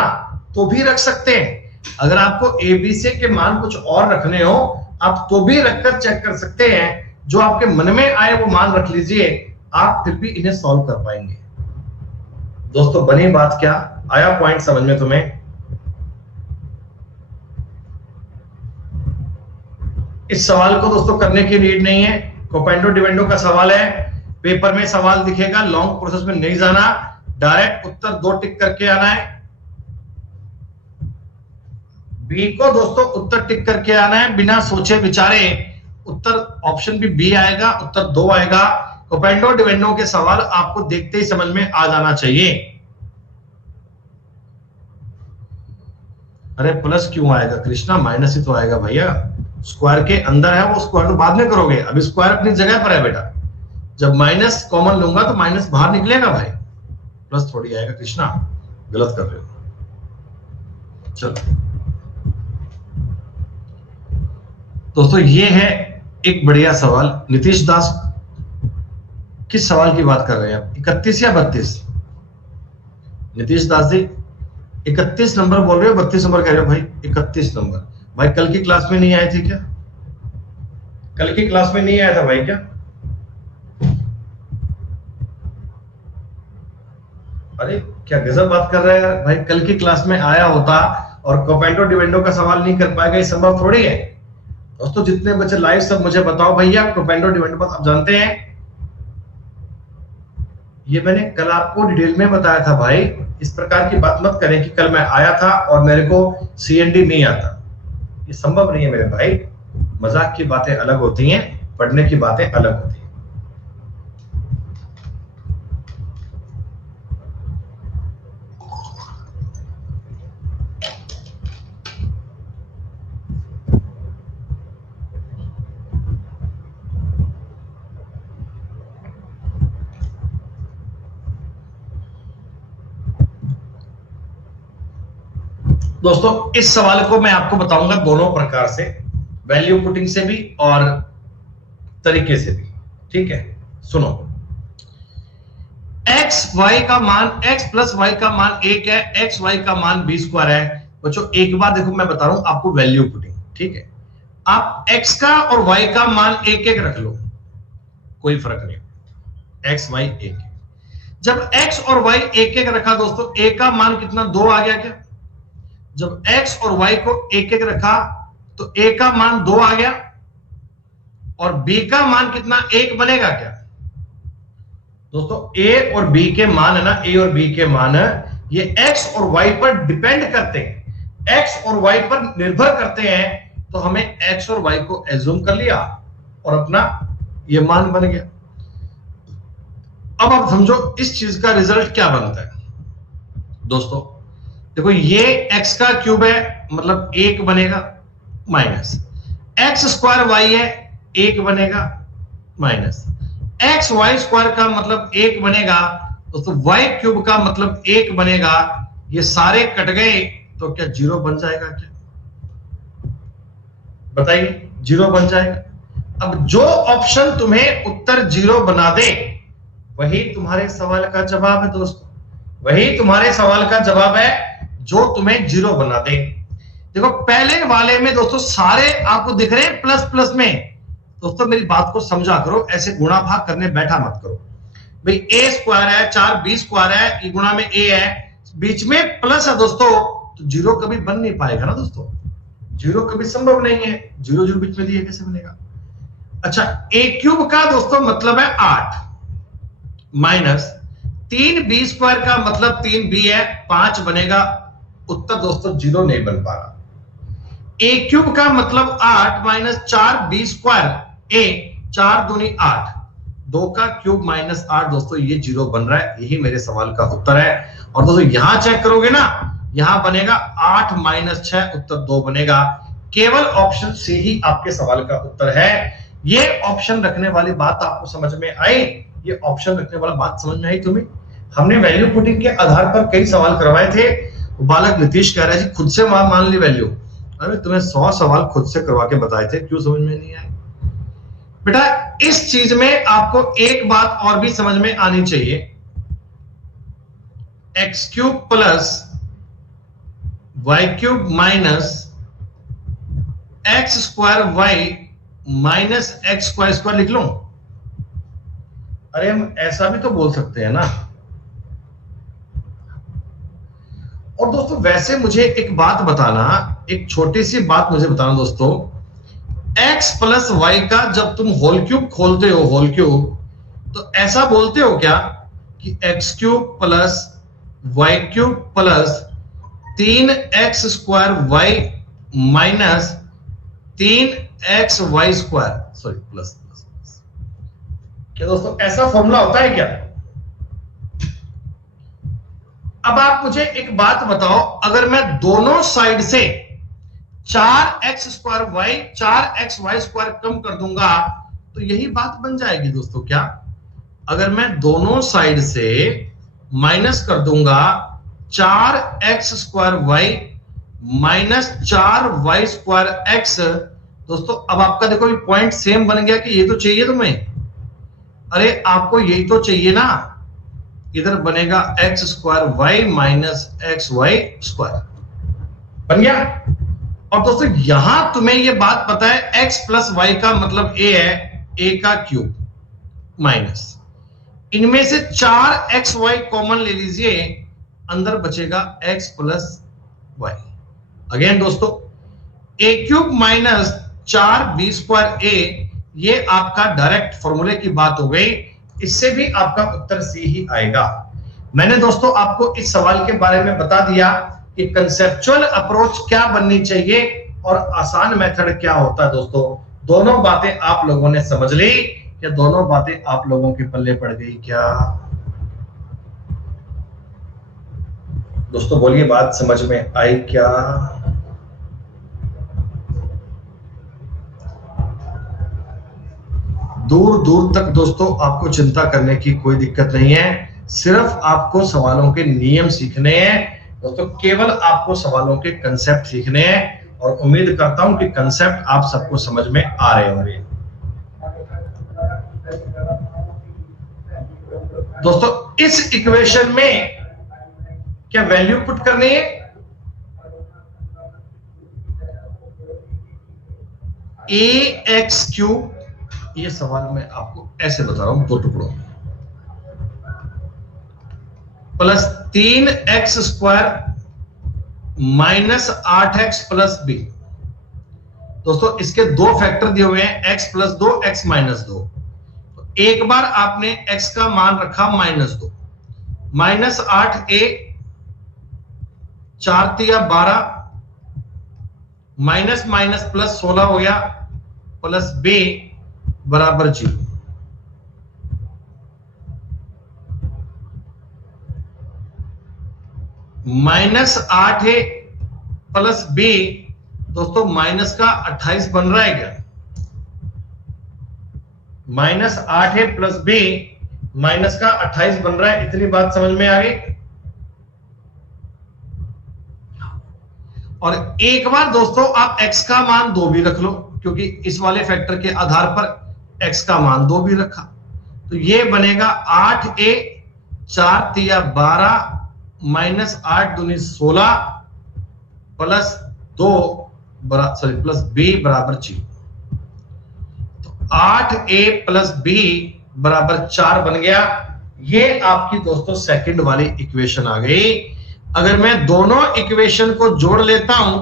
तो भी रख सकते हैं। अगर आपको ए बी सी के मान कुछ और रखने हो, आप तो भी रखकर चेक कर सकते हैं। जो आपके मन में आए वो मान रख लीजिए, आप फिर भी इन्हें सॉल्व कर पाएंगे। दोस्तों बनी बात क्या? आया पॉइंट समझ में तुम्हें? इस सवाल को दोस्तों करने की नीड नहीं है, कोपेंडो डिवेंडो का सवाल है, पेपर में सवाल दिखेगा, लॉन्ग प्रोसेस में नहीं जाना, डायरेक्ट उत्तर 2 टिक करके आना है। बी को दोस्तों उत्तर टिक करके आना है बिना सोचे विचारे। उत्तर ऑप्शन भी बी आएगा, उत्तर 2 आएगा। कोपेंडो डिवेंडो के सवाल आपको देखते ही समझ में आ जाना चाहिए। अरे प्लस क्यों आएगा कृष्णा? माइनस ही तो आएगा भैया, स्क्वायर के अंदर है वो, स्क्वायर तो बाद में करोगे, अभी स्क्वायर अपनी जगह पर है बेटा। जब माइनस कॉमन लूंगा तो माइनस बाहर निकलेगा भाई, प्लस थोड़ी आएगा कृष्णा, गलत कर रहे हो। चलो दोस्तों ये है एक बढ़िया सवाल। नीतीश दास किस सवाल की बात कर रहे हैं आप? 31 या 32? नीतीश दास जी 31 नंबर बोल रहे हो, 32 नंबर कह रहे हो भाई? 31 नंबर भाई। कल की क्लास में नहीं आए थे क्या? कल की क्लास में नहीं आया था भाई क्या? अरे क्या गजब बात कर रहे हैं भाई। कल की क्लास में आया होता और कोपेंडो डिवेंडो का सवाल नहीं कर पाएगा, ये संभव थोड़ी है। दोस्तों जितने बच्चे लाइव सब मुझे बताओ भैया, कोपेंडो डिवेंडो आप जानते हैं? ये मैंने कल आपको डिटेल में बताया था भाई। इस प्रकार की बात मत करें कि कल मैं आया था और मेरे को सीएनडी नहीं आता, ये संभव नहीं है मेरे भाई। मजाक की बातें अलग होती हैं, पढ़ने की बातें अलग होती हैं। दोस्तों इस सवाल को मैं आपको बताऊंगा दोनों प्रकार से, वैल्यू पुटिंग से भी और तरीके से भी, ठीक है? सुनो, एक्स वाई का मान, एक्स प्लस वाई का मान 1 है, एक्स वाई का मान बी स्क्वायर है। बच्चों एक बार देखो, मैं बता रहा हूं आपको वैल्यू पुटिंग, ठीक है? आप एक्स का और वाई का मान 1-1 रख लो, कोई फर्क नहीं, एक्स वाई 1। जब एक्स और वाई 1-1 रखा दोस्तों, ए का मान कितना? 2 आ गया क्या? जब x और y को 1-1 रखा तो a का मान 2 आ गया, और b का मान कितना? 1 बनेगा क्या? दोस्तों a और b के मान है ना, a और b के मान ये x और y पर डिपेंड करते हैं, x और y पर निर्भर करते हैं। तो हमें x और y को एज्यूम कर लिया और अपना ये मान बन गया। अब आप समझो इस चीज का रिजल्ट क्या बनता है। दोस्तों देखो ये x का क्यूब है, मतलब 1 बनेगा, माइनस एक्स स्क्वायर y है 1 बनेगा, माइनस एक्स वाई स्क्वायर का मतलब 1 बनेगा, दोस्तों y क्यूब का मतलब 1 बनेगा। ये सारे कट गए तो क्या 0 बन जाएगा क्या? बताइए, 0 बन जाएगा। अब जो ऑप्शन तुम्हें उत्तर 0 बना दे वही तुम्हारे सवाल का जवाब है दोस्तों, वही तुम्हारे सवाल का जवाब है जो तुम्हें 0 बना दे। देखो पहले वाले में दोस्तों सारे आपको दिख रहे हैं प्लस प्लस में। दोस्तों मेरी बात को समझा करो, ऐसे गुणा भाग करने बैठा मत करो भाई। ए स्क्वायर है, 4b स्क्वायर है, ये गुणा में ए है, बीच में प्लस है दोस्तों, तो जीरो कभी बन नहीं पाएगा ना दोस्तों, जीरो कभी संभव नहीं है, जीरो जीरो बीच में दिए कैसे बनेगा। अच्छा, ए क्यूब का दोस्तों मतलब है 8 माइनस 3b स्क्वायर का मतलब 3b है, 5 बनेगा। उत्तर दोस्तों जीरो नहीं बन पा रहा। ए क्यूब का मतलब 8 माइनस 4b स्क्वायर, ए 4 दूनी 8, 2 का क्यूब माइनस 8 दोस्तों ये जीरो बन रहा है, यही मेरे सवाल का उत्तर है। और दोस्तों यहां चेक करोगे ना, यहां बनेगा 8 माइनस 6, उत्तर 2 बनेगा। केवल ऑप्शन सी ही आपके सवाल का उत्तर है। ये ऑप्शन रखने वाली बात आपको समझ में आई? ये ऑप्शन रखने वाला बात समझ में आई तुम्हें? हमने वैल्यू पुटिंग के आधार पर कई सवाल करवाए थे। बालक नीतीश कह रहा है जी खुद से मान ली वैल्यू। अरे तुम्हें 100 सवाल खुद से करवा के बताए थे, क्यों समझ में नहीं आए? बेटा इस चीज में आपको एक बात और भी समझ में आनी चाहिए, X cube plus Y cube minus X square Y minus X square square लिख लो। अरे हम ऐसा भी तो बोल सकते हैं ना। और दोस्तों वैसे मुझे एक बात बताना, एक छोटी सी बात मुझे बताना दोस्तों, x प्लस वाई का जब तुम होल क्यूब खोलते हो, होल क्यूब, तो ऐसा बोलते हो क्या कि X cube plus Y cube plus 3x square Y minus 3x Y square, sorry plus plus, क्या दोस्तों ऐसा फॉर्मूला होता है क्या? अब आप मुझे एक बात बताओ, अगर मैं दोनों साइड से 4x square y 4x y square कम कर दूंगा तो यही बात बन जाएगी दोस्तों क्या? अगर मैं दोनों साइड से माइनस कर दूंगा 4x square Y minus 4y square x, दोस्तों अब आपका देखो ये पॉइंट सेम बन गया कि ये तो चाहिए तुम्हें। अरे आपको यही तो चाहिए ना, इधर बनेगा X square Y minus X Y square, बन गया। और दोस्तों यहां तुम्हें यह बात पता है x प्लस वाई का मतलब a है, a का क्यूब माइनस इनमें से 4xy कॉमन ले लीजिए, अंदर बचेगा x प्लस वाई। अगेन दोस्तों a cube minus 4b square a, ये आपका डायरेक्ट फॉर्मूले की बात हो गई, इससे भी आपका उत्तर सी ही आएगा। मैंने दोस्तों आपको इस सवाल के बारे में बता दिया कि कंसेप्चुअल अप्रोच क्या बननी चाहिए और आसान मेथड क्या होता है। दोस्तों दोनों बातें आप लोगों ने समझ ली क्या? दोनों बातें आप लोगों के पल्ले पड़ गई क्या? दोस्तों बोलिए, बात समझ में आई क्या? दूर दूर तक दोस्तों आपको चिंता करने की कोई दिक्कत नहीं है, सिर्फ आपको सवालों के नियम सीखने हैं दोस्तों, केवल आपको सवालों के कंसेप्ट सीखने हैं। और उम्मीद करता हूं कि कंसेप्ट आप सबको समझ में आ रहे होंगे। दोस्तों इस इक्वेशन में क्या वैल्यू पुट करनी है? ए एक्स क्यूब, ये सवाल मैं आपको ऐसे बता रहा हूं दो टुकड़ों में, plus 3x square minus 8x plus B. दोस्तों इसके दो फैक्टर दिए हुए हैं, x प्लस 2 x माइनस 2। तो एक बार आपने x का मान रखा -2, माइनस 8a 4 तिया 12 माइनस माइनस प्लस 16 हो गया, प्लस b बराबर 0। -8 है प्लस b, दोस्तों माइनस का 28 बन रहा है क्या? -8 है प्लस b माइनस का 28 बन रहा है, इतनी बात समझ में आ गई। और एक बार दोस्तों आप x का मान 2 भी रख लो, क्योंकि इस वाले फैक्टर के आधार पर x का मान 2 भी रखा, तो ये बनेगा 8a 4 तिया 12 माइनस 8 दूनी 16 प्लस प्लस बी बराबर 0। तो 8a प्लस बी बराबर 4 बन गया। ये आपकी दोस्तों सेकंड वाली इक्वेशन आ गई। अगर मैं दोनों इक्वेशन को जोड़ लेता हूं,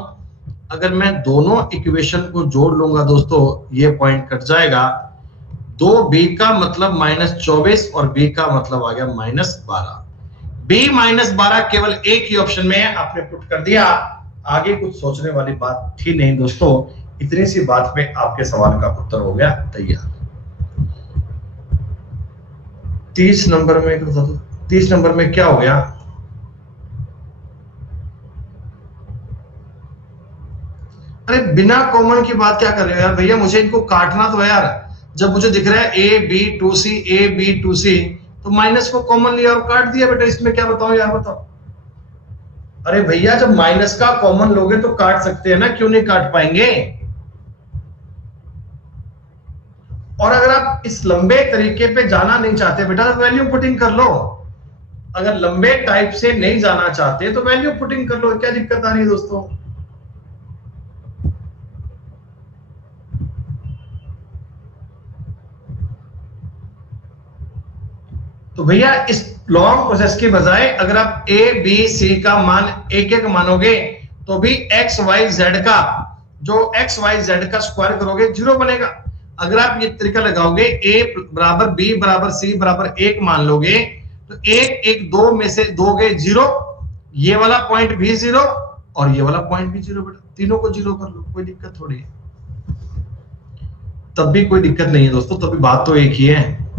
अगर मैं दोनों इक्वेशन को जोड़ लूंगा दोस्तों, ये पॉइंट कट जाएगा। 2b का मतलब -24 और b का मतलब आ गया -12। b -12 केवल एक ही ऑप्शन में है, आपने पुट कर दिया। आगे कुछ सोचने वाली बात थी नहीं दोस्तों, इतनी सी बात पे आपके सवाल का उत्तर हो गया तैयार। 30 नंबर में 30 नंबर में क्या हो गया? अरे बिना कॉमन की बात क्या कर रहे हो यार भैया, मुझे इनको काटना तो है यार। जब मुझे दिख रहा है AB2C AB2C, तो माइनस को कॉमन लिया और काट दिया बेटा। इसमें क्या बताऊं यार, बताओ। अरे भैया जब माइनस का कॉमन लोगे तो काट सकते हैं ना, क्यों नहीं काट पाएंगे? और अगर आप इस लंबे तरीके पे जाना नहीं चाहते बेटा, तो वैल्यू पुटिंग कर लो। अगर लंबे टाइप से नहीं जाना चाहते तो वैल्यू पुटिंग कर लो, क्या दिक्कत आ रही है दोस्तों? तो भैया इस लॉन्ग प्रोसेस के बजाय अगर आप ए बी सी का मान एक एक मानोगे तो भी एक्स वाई जेड का स्क्वायर करोगे 0 बनेगा। अगर आप ये तरीका लगाओगे ए बराबर बी बराबर सी बराबर 1 मान लोगे, तो 1 1 2 में से 2 गए 0, ये वाला पॉइंट भी 0 और ये वाला पॉइंट भी 0। बेटा तीनों को 0 कर लो, कोई दिक्कत थोड़ी है। तब भी कोई दिक्कत नहीं है दोस्तों, तभी बात तो एक ही है,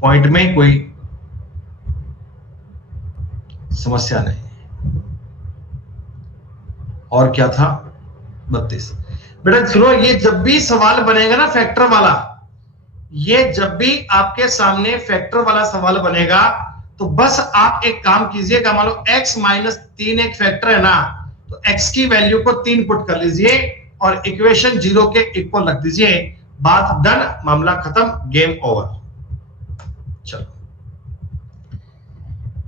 पॉइंट में कोई समस्या नहीं। और क्या था? 32। बेटा सुनो, ये जब भी सवाल बनेगा ना फैक्टर वाला, ये जब भी आपके सामने फैक्टर वाला सवाल बनेगा, तो बस आप एक काम कीजिएगा। मान लो x -3 एक फैक्टर है ना, तो x की वैल्यू को 3 पुट कर लीजिए और इक्वेशन 0 के इक्वल रख दीजिए। बात डन, मामला खत्म, गेम ओवर। चलो,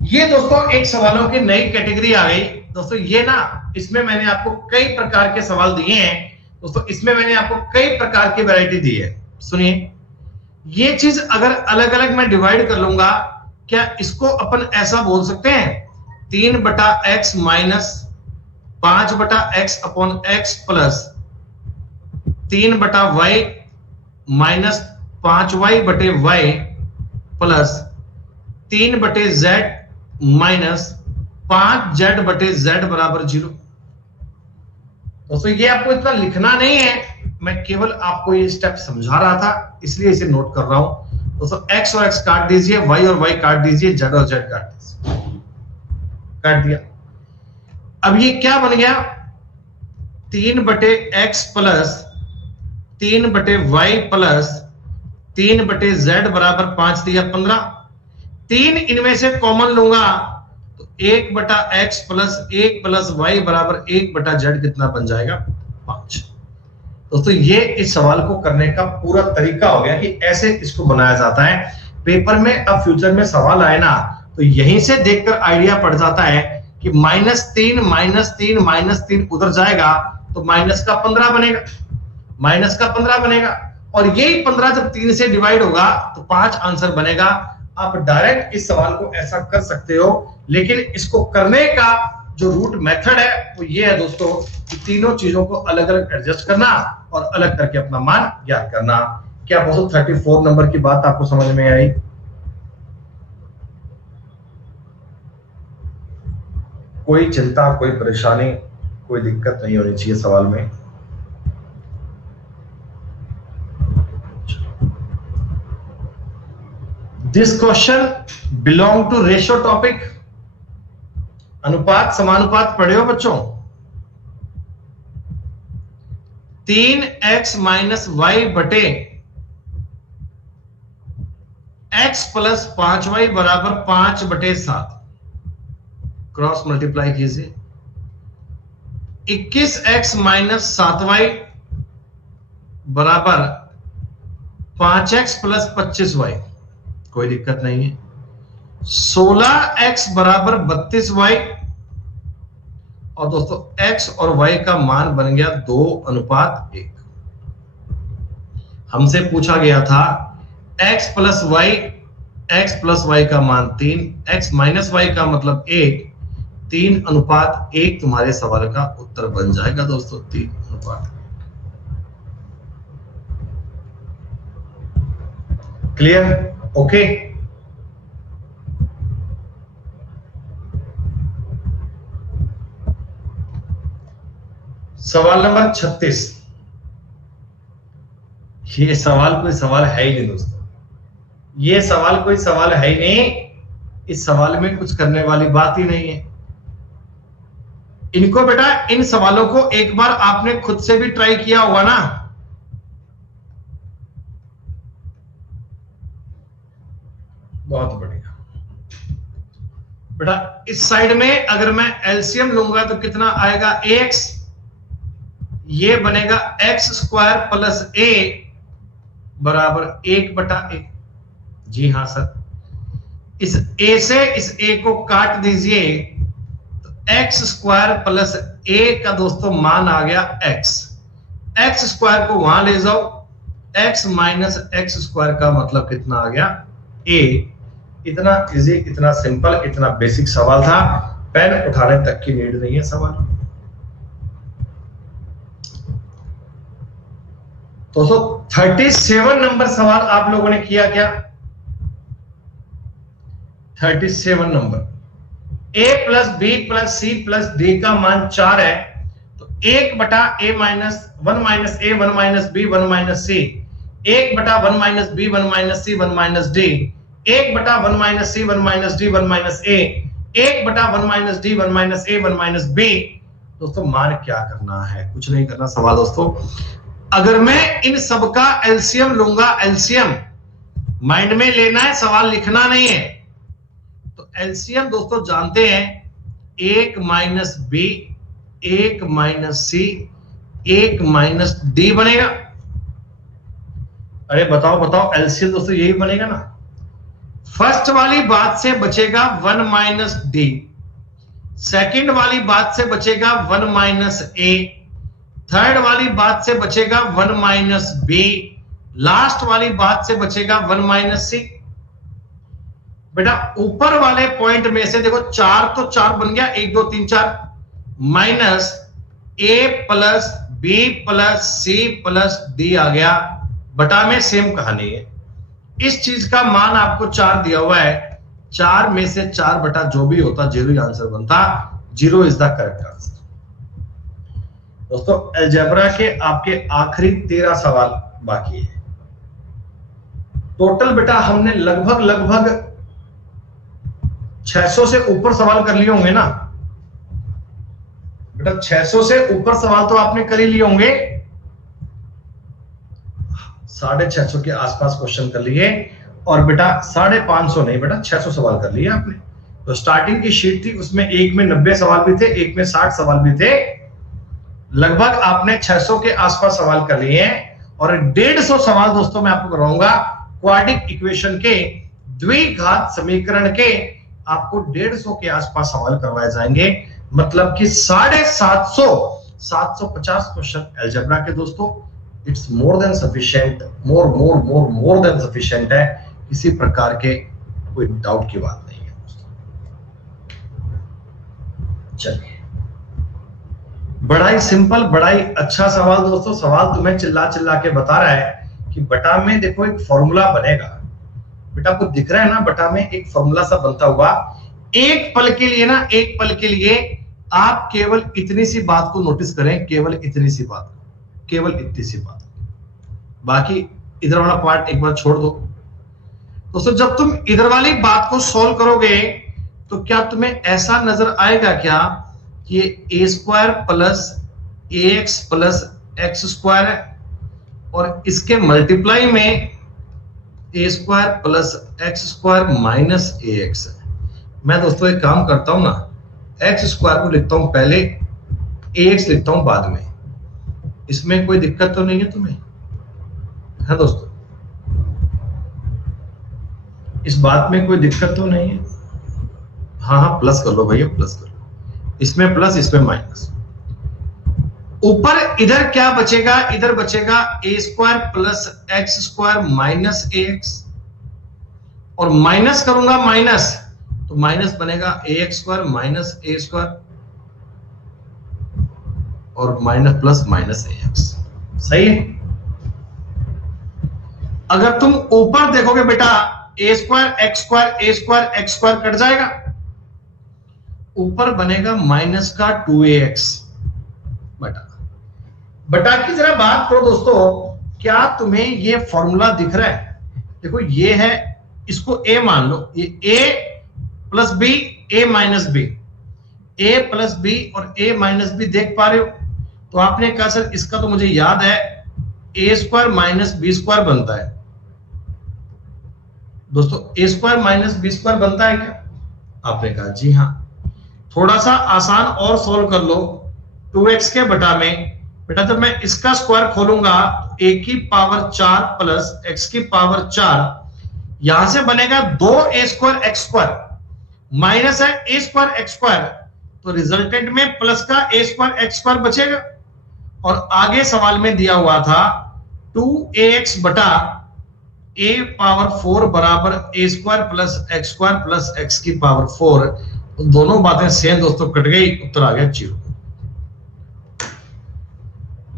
ये दोस्तों एक सवालों की नई कैटेगरी आ गई दोस्तों। ये ना, इसमें मैंने आपको कई प्रकार के सवाल दिए हैं दोस्तों, इसमें मैंने आपको कई प्रकार की वैरायटी दी है। सुनिए, ये चीज अगर अलग अलग मैं डिवाइड कर लूंगा, क्या इसको अपन ऐसा बोल सकते हैं 3/x minus 5/x upon x plus 3/y minus 5y/y plus 3/z minus 5z/z बराबर 0। दोस्तों ये आपको इतना लिखना नहीं है, मैं केवल आपको ये स्टेप समझा रहा था, इसलिए इसे नोट कर रहा हूं। दोस्तों x और x काट दीजिए, y और y काट दीजिए, z और z काट दीजिए। काट दिया। अब ये क्या बन गया? 3/x plus 3/y plus 3/z बराबर 5 दिया 15। 3 इनमें से कॉमन लूंगा तो 1/x प्लस 1 प्लस y बराबर 1/z कितना बन जाएगा? 5। दोस्तों ये इस सवाल को करने का पूरा तरीका हो गया कि ऐसे इसको बनाया जाता है। पेपर में अब फ्यूचर में सवाल आए ना, तो यहीं से देखकर आइडिया पड़ जाता है कि -3 उधर जाएगा तो -15 बनेगा, -15 बनेगा। और यही 15 जब 3 से डिवाइड होगा तो 5 आंसर बनेगा। आप डायरेक्ट इस सवाल को ऐसा कर सकते हो, लेकिन इसको करने का जो रूट मेथड है वो ये है दोस्तों कि तीनों चीजों को अलग अलग एडजस्ट करना और अलग करके अपना मान ज्ञात करना। क्या दोस्तों 34 नंबर की बात आपको समझ में आई? कोई चिंता, कोई परेशानी, कोई दिक्कत नहीं होनी चाहिए सवाल में। This question belong to ratio topic। अनुपात समानुपात पढ़े हो बच्चों? 3x माइनस वाई बटे x प्लस 5y बराबर 5/7। क्रॉस मल्टीप्लाई कीजिए। 21x माइनस 7y बराबर 5x प्लस 25y, कोई दिक्कत नहीं है। 16x बराबर 32y और दोस्तों x और y का मान बन गया 2:1। हमसे पूछा गया था x प्लस वाई का मान 3, x माइनस वाई का मतलब 1, 3:1 तुम्हारे सवाल का उत्तर बन जाएगा दोस्तों, 3:1। क्लियर? ओके। सवाल नंबर 36। ये सवाल कोई सवाल है ही नहीं दोस्तों, ये सवाल कोई सवाल है ही नहीं। इस सवाल में कुछ करने वाली बात ही नहीं है। इनको बेटा, इन सवालों को एक बार आपने खुद से भी ट्राई किया होगा ना। बहुत बढ़िया बेटा, इस साइड में अगर मैं एलसीएम लूंगा तो कितना आएगा, ax, ये बनेगा x² प्लस a बराबर 1/1। जी हाँ सर, इस a से इस a को काट दीजिए तो x² प्लस a का दोस्तों मान आ गया x² को वहां ले जाओ, x माइनस x² का मतलब कितना आ गया, a। इतना इजी, इतना सिंपल, इतना बेसिक सवाल था, पेन उठाने तक की नीड नहीं है सवाल। दोस्तों 37 नंबर सवाल आप लोगों ने किया क्या? 37 number, a plus B plus C plus D का मान 4 है, तो 1/a minus 1 minus a 1 minus b 1 minus c, 1/1 minus b 1 minus c 1 minus d, 1/1 minus c 1 minus d 1 minus a, 1/1 minus d 1 minus a 1 minus b। दोस्तों मान क्या करना है, कुछ नहीं करना सवाल दोस्तों। अगर मैं इन सब का एलसीएम लूंगा, एलसीएम माइंड में लेना है, सवाल लिखना नहीं है। तो एलसीएम दोस्तों जानते हैं, 1 माइनस बी 1 माइनस सी 1 माइनस डी बनेगा। अरे बताओ बताओ, एलसीएम दोस्तों यही बनेगा ना। फर्स्ट वाली बात से बचेगा 1 माइनस डी, सेकंड वाली बात से बचेगा 1 माइनस ए, थर्ड वाली बात से बचेगा 1 माइनस बी, लास्ट वाली बात से बचेगा 1 माइनस सी। बेटा ऊपर वाले पॉइंट में से देखो 4 तो 4 बन गया, 1 2 3 4, minus A plus B plus C plus D आ गया, बटा में सेम कहानी है। इस चीज का मान आपको 4 दिया हुआ है, 4 में से 4 बटा जो भी होता 0 ही आंसर बनता, 0 इज द करेक्ट आंसर। दोस्तों अलजेब्रा के आपके आखिरी 13 सवाल बाकी है। टोटल बेटा हमने लगभग 600 से ऊपर सवाल कर लिए होंगे ना बेटा, 600 से ऊपर सवाल तो आपने कर ही लिए होंगे, 650 के आसपास क्वेश्चन कर लिए, और बेटा 550 नहीं बेटा 600 सवाल कर लिए आपने। तो स्टार्टिंग की शीट थी, उसमें एक में 90 सवाल भी थे, एक में 60 सवाल भी थे, लगभग आपने 600 के आसपास सवाल कर लिए हैं। और 150 सवाल दोस्तों मैं आपको कराऊंगा क्वाड्रिक इक्वेशन के, द्विघात समीकरण के, आपको 150 के आसपास सवाल करवाए जाएंगे। मतलब कि 750 क्वेश्चन अलजेब्रा के दोस्तों, it's more than sufficient, more than sufficient है, किसी प्रकार के कोई डाउट की बात नहीं है दोस्तों। चलिए, बड़ा ही सिंपल, बड़ा ही अच्छा सवाल दोस्तों। सवाल तुम्हें चिल्ला के बता रहा है कि बटा में देखो एक फॉर्मूला बनेगा, बेटा आपको दिख रहा है ना, बटा में एक फॉर्मूला सा बनता हुआ। एक पल के लिए ना, एक पल के लिए आप केवल इतनी सी बात को नोटिस करें, केवल इतनी सी बात, केवल इतनी सी बात, बाकी इधर वाला पार्ट एक बार छोड़ दो दोस्तों। जब तुम इधर वाली बात को सॉल्व करोगे तो क्या तुम्हें ऐसा नजर आएगा क्या कि ये a² plus ax plus x² है, और इसके मल्टीप्लाई में a² plus x² minus ax है। मैं दोस्तों एक काम करता हूं ना, x² को लिखता हूं पहले, ax लिखता हूं बाद में। इसमें कोई दिक्कत तो नहीं है तुम्हें? है दोस्तों, इस बात में कोई दिक्कत तो नहीं है? हाँ हाँ प्लस कर लो भैया, प्लस कर लो। इसमें प्लस इसमें माइनस। ऊपर इधर क्या बचेगा, इधर बचेगा A square plus x square minus A x, और माइनस करूंगा माइनस तो माइनस बनेगा A x square minus A square और minus plus minus A x. सही है। अगर तुम ऊपर देखोगे बेटा A square x square A square x square cut जाएगा, ऊपर बनेगा माइनस का 2ax बटा की जरा बात करो दोस्तों, क्या तुम्हें ये फॉर्मूला दिख रहा है? देखो ये है, इसको a मान लो, ये a plus B a minus B, a plus B और a माइनस बी देख पा रहे हो? तो आपने कहा सर इसका तो मुझे याद है a square minus B square बनता है। दोस्तों a square minus B square बनता है क्या? आपने कहा जी हाँ। थोड़ा सा आसान और सॉल्व कर लो, 2x के बटा में बेटा जब मैं इसका स्क्वायर खोलूंगा a की पावर 4 प्लस x की पावर 4, यहां से बनेगा 2a square x square minus है a स्क्वायर एक्स स्क्वायर, तो रिजल्टेंट में प्लस का a स्क्वायर एक्स स्क्वायर बचेगा। और आगे सवाल में दिया हुआ था 2ax बटा a पावर 4 बराबर a square plus x square plus x की पावर 4, तो दोनों बातें सेम दोस्तों कट गई, उत्तर आ गया 0।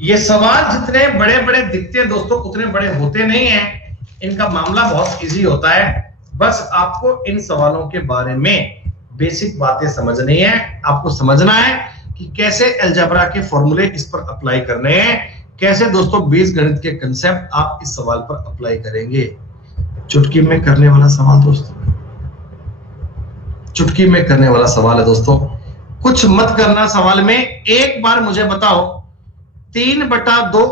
ये सवाल जितने बड़े बड़े दिखते हैं दोस्तों उतने बड़े होते नहीं हैं, इनका मामला बहुत इजी होता है। बस आपको इन सवालों के बारे में बेसिक बातें समझनी है, आपको समझना है कि कैसे अलजेब्रा के फॉर्मूले इस पर अप्लाई करने हैं, कैसे दोस्तों बीजगणित के कंसेप्ट आप इस सवाल पर अप्लाई करेंगे। चुटकी में करने वाला सवाल दोस्तों, चुटकी में करने वाला सवाल है दोस्तों, कुछ मत करना सवाल में। एक बार मुझे बताओ 3/2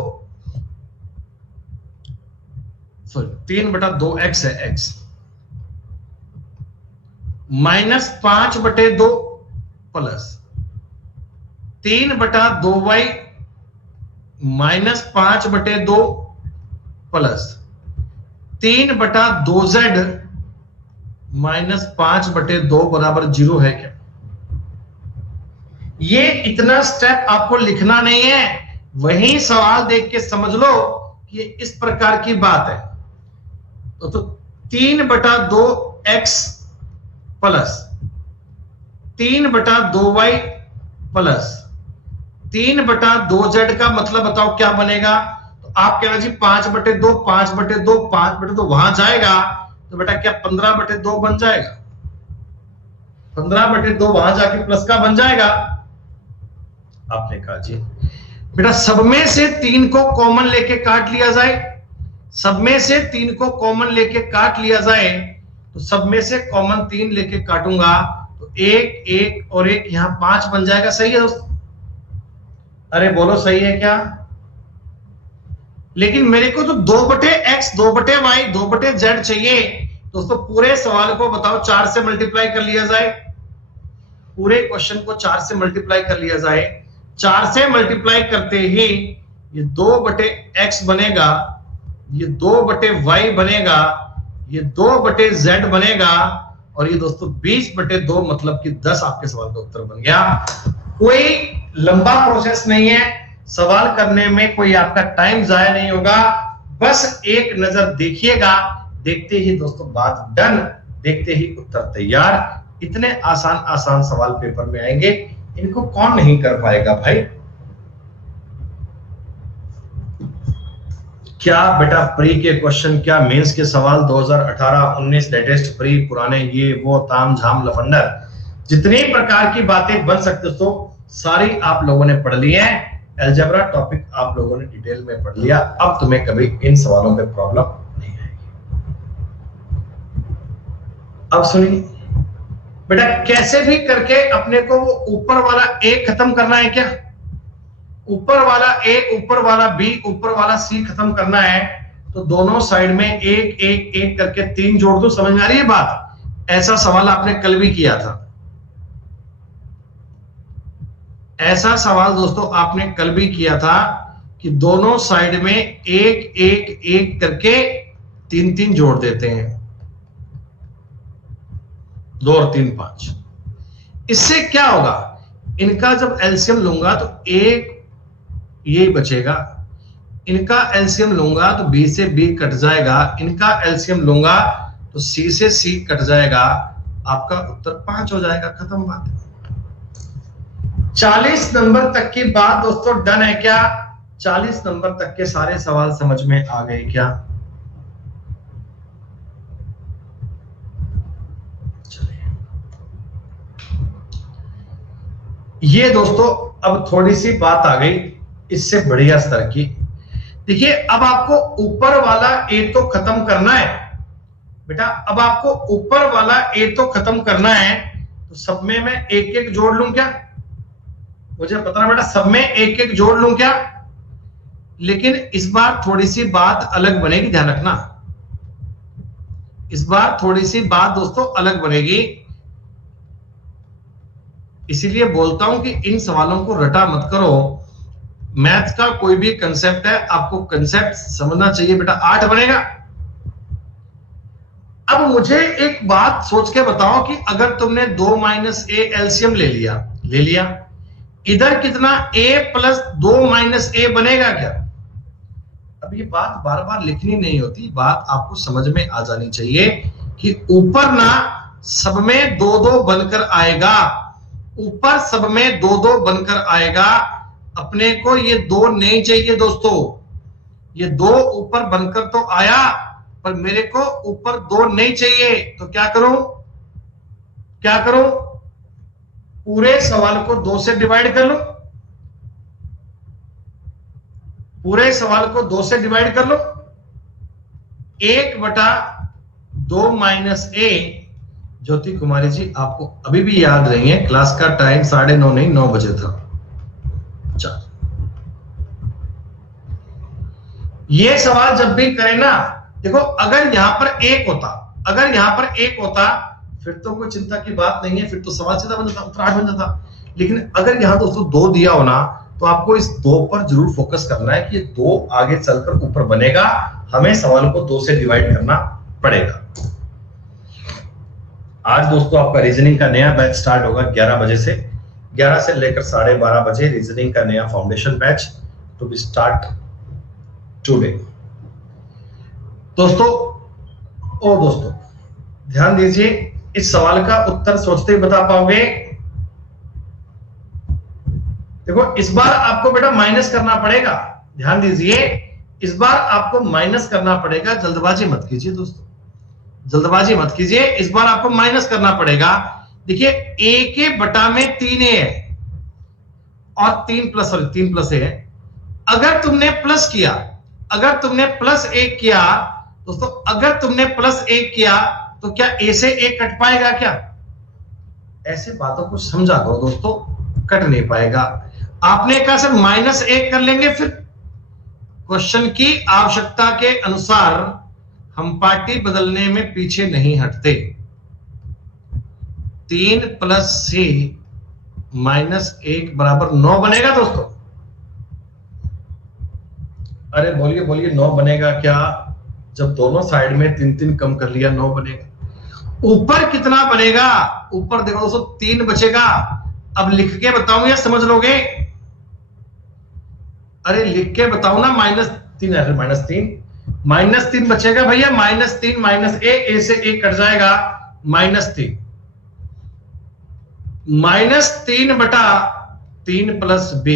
3/2x है x minus 5/2 plus 3/2y minus 5/2 plus 3/2z minus 5/2 बराबर 0 है क्या? ये इतना स्टेप आपको लिखना नहीं है, वही सवाल देख के समझ लो कि इस प्रकार की बात है। तो 3/2x plus 3/2y plus 3/2z का मतलब बताओ क्या बनेगा? तो आप कहना जी 5/2 5/2 5/2 वहां जाएगा तो बेटा क्या 15/2 बन जाएगा? 15/2 वहां जाके प्लस का बन जाएगा। आपने कहा जी बेटा सब में से 3 को कॉमन लेके काट लिया जाए, सब में से 3 को कॉमन लेके काट लिया जाए, तो सब में से कॉमन 3 लेके काटूंगा तो 1 1 और 1 यहां 5 बन जाएगा। सही है दोस्तों? अरे बोलो सही है क्या? लेकिन मेरे को तो 2/x 2/y 2/z चाहिए। दोस्तों पूरे सवाल को बताओ 4 से मल्टीप्लाई कर लिया जाए, पूरे क्वेश्चन को 4 से मल्टीप्लाई कर लिया जाए। 4 से मल्टीप्लाई करते ही ये 2/x बनेगा, ये 2/y बनेगा, ये 2/z बनेगा और ये दोस्तों 20/2 मतलब कि 10 आपके सवाल का उत्तर बन गया। कोई लंबा प्रोसेस नहीं है, सवाल करने में कोई आपका टाइम जाया नहीं होगा, बस एक नजर देखिएगा, देखते ही दोस्तों बात डन, देखते ही उत्तर तैयार। इतने आसान आसान सवाल पेपर में आएंगे, इनको कौन नहीं कर पाएगा भाई? क्या बेटा प्री के क्वेश्चन, क्या मेंस के सवाल 2018-19 लेटेस्ट प्री पुराने ये वो ताम झाम लफंडर जितनी प्रकार की बातें बन सकते हो सारी आप लोगों ने पढ़ ली है। अलजेब्रा टॉपिक आप लोगों ने डिटेल में पढ़ लिया, अब तुम्हें कभी इन सवालों में प्रॉब्लम नहीं आएगी। अब सुनिए बेटा, कैसे भी करके अपने को वो ऊपर वाला ए खत्म करना है क्या? ऊपर वाला ए, ऊपर वाला बी, ऊपर वाला सी खत्म करना है, तो दोनों साइड में एक एक एक करके 3 जोड़ दो। समझ में आ रही है बात? ऐसा सवाल आपने कल भी किया था, ऐसा सवाल दोस्तों आपने कल भी किया था कि दोनों साइड में एक एक एक करके 3 जोड़ देते हैं, 2 और 3 5। इससे क्या होगा? इनका जब एलसीएम लूंगा तो एक ये बचेगा, इनका एलसीएम लूंगा तो बी से बी कट जाएगा, इनका एलसीएम लूंगा तो सी से सी कट जाएगा, आपका उत्तर 5 हो जाएगा। खत्म बात। 40 नंबर तक की बात दोस्तों डन है क्या? 40 नंबर तक के सारे सवाल समझ में आ गए क्या? ये दोस्तों अब थोड़ी सी बात आ गई इससे बढ़िया स्तर की। देखिए अब आपको ऊपर वाला ए तो खत्म करना है बेटा, अब आपको ऊपर वाला ए तो खत्म करना है, तो सब में मैं एक एक जोड़ लूं क्या? मुझे पता ना बेटा, सब में एक एक जोड़ लूं क्या? लेकिन इस बार थोड़ी सी बात अलग बनेगी, ध्यान रखना। इस बार थोड़ी सी बात दोस्तों अलग बनेगी, इसीलिए बोलता हूं कि इन सवालों को रटा मत करो। मैथ्स का कोई भी कंसेप्ट है, आपको कंसेप्ट समझना चाहिए बेटा। 8 बनेगा। अब मुझे एक बात सोच के बताओ कि अगर तुमने 2 माइनस ए एलसीएम ले लिया, इधर कितना a प्लस 2 माइनस ए बनेगा क्या? अब ये बात बार बार लिखनी नहीं होती, बात आपको समझ में आ जानी चाहिए कि ऊपर ना सब में 2-2 बनकर आएगा, ऊपर सब में 2-2 बनकर आएगा। अपने को ये 2 नहीं चाहिए दोस्तों, ये 2 ऊपर बनकर तो आया, पर मेरे को ऊपर 2 नहीं चाहिए, तो क्या करूं? पूरे सवाल को 2 से डिवाइड कर लो, पूरे सवाल को 2 से डिवाइड कर लो। 1/2 माइनस ए। ज्योति कुमारी जी आपको अभी भी याद नहीं है, क्लास का टाइम 9:30 नहीं 9 बजे था। चल ये सवाल जब भी करें ना, देखो अगर यहां पर 1 होता, अगर यहां पर 1 होता फिर तो कोई चिंता की बात नहीं है, फिर तो सवाल सीधा बन जाता, उत्तर 8 बन जाता। लेकिन अगर यहां दोस्तों 2 दिया हो ना, तो आपको इस 2 पर जरूर फोकस करना है कि ये 2 आगे चलकर ऊपर बनेगा, हमें सवाल को 2 से डिवाइड करना पड़ेगा। आज दोस्तों आपका रीजनिंग का नया बैच स्टार्ट होगा 11 बजे से, 11 से लेकर 12:30 बजे रीजनिंग का नया foundation batch to be start today. दोस्तों ध्यान दीजिए, इस सवाल का उत्तर सोचते ही बता पाओगे। देखो इस बार आपको बेटा माइनस करना पड़ेगा, ध्यान दीजिए, इस बार आपको माइनस करना पड़ेगा। जल्दबाजी मत कीजिए दोस्तों, जल्दबाजी मत कीजिए, इस बार आपको माइनस करना पड़ेगा। देखिए a के बटा में 3a है और 3 प्लस a है। अगर तुमने प्लस किया, अगर तुमने प्लस 1 किया दोस्तों, अगर तुमने प्लस 1 किया तो क्या a से 1 कट पाएगा क्या? ऐसे बातों को समझा करो दोस्तों, कट नहीं पाएगा। आपने कहा सर -1 कर लेंगे, फिर क्वेश्चन की आवश्यकता के अनुसार हम पार्टी बदलने में पीछे नहीं हटते। 3 प्लस c -1 बराबर 9 बनेगा दोस्तों। अरे बोलिए बोलिए 9 बनेगा क्या? जब दोनों साइड में 3-3 कम कर लिया 9 बनेगा। ऊपर कितना बनेगा? ऊपर देखो दोस्तों 3 बचेगा। अब लिख के बताऊं या समझ लोगे? अरे लिख के बताओ ना, -3 है, -3 बचेगा भैया, -3 ए से 1 कट जाएगा, -3 -3/3 प्लस b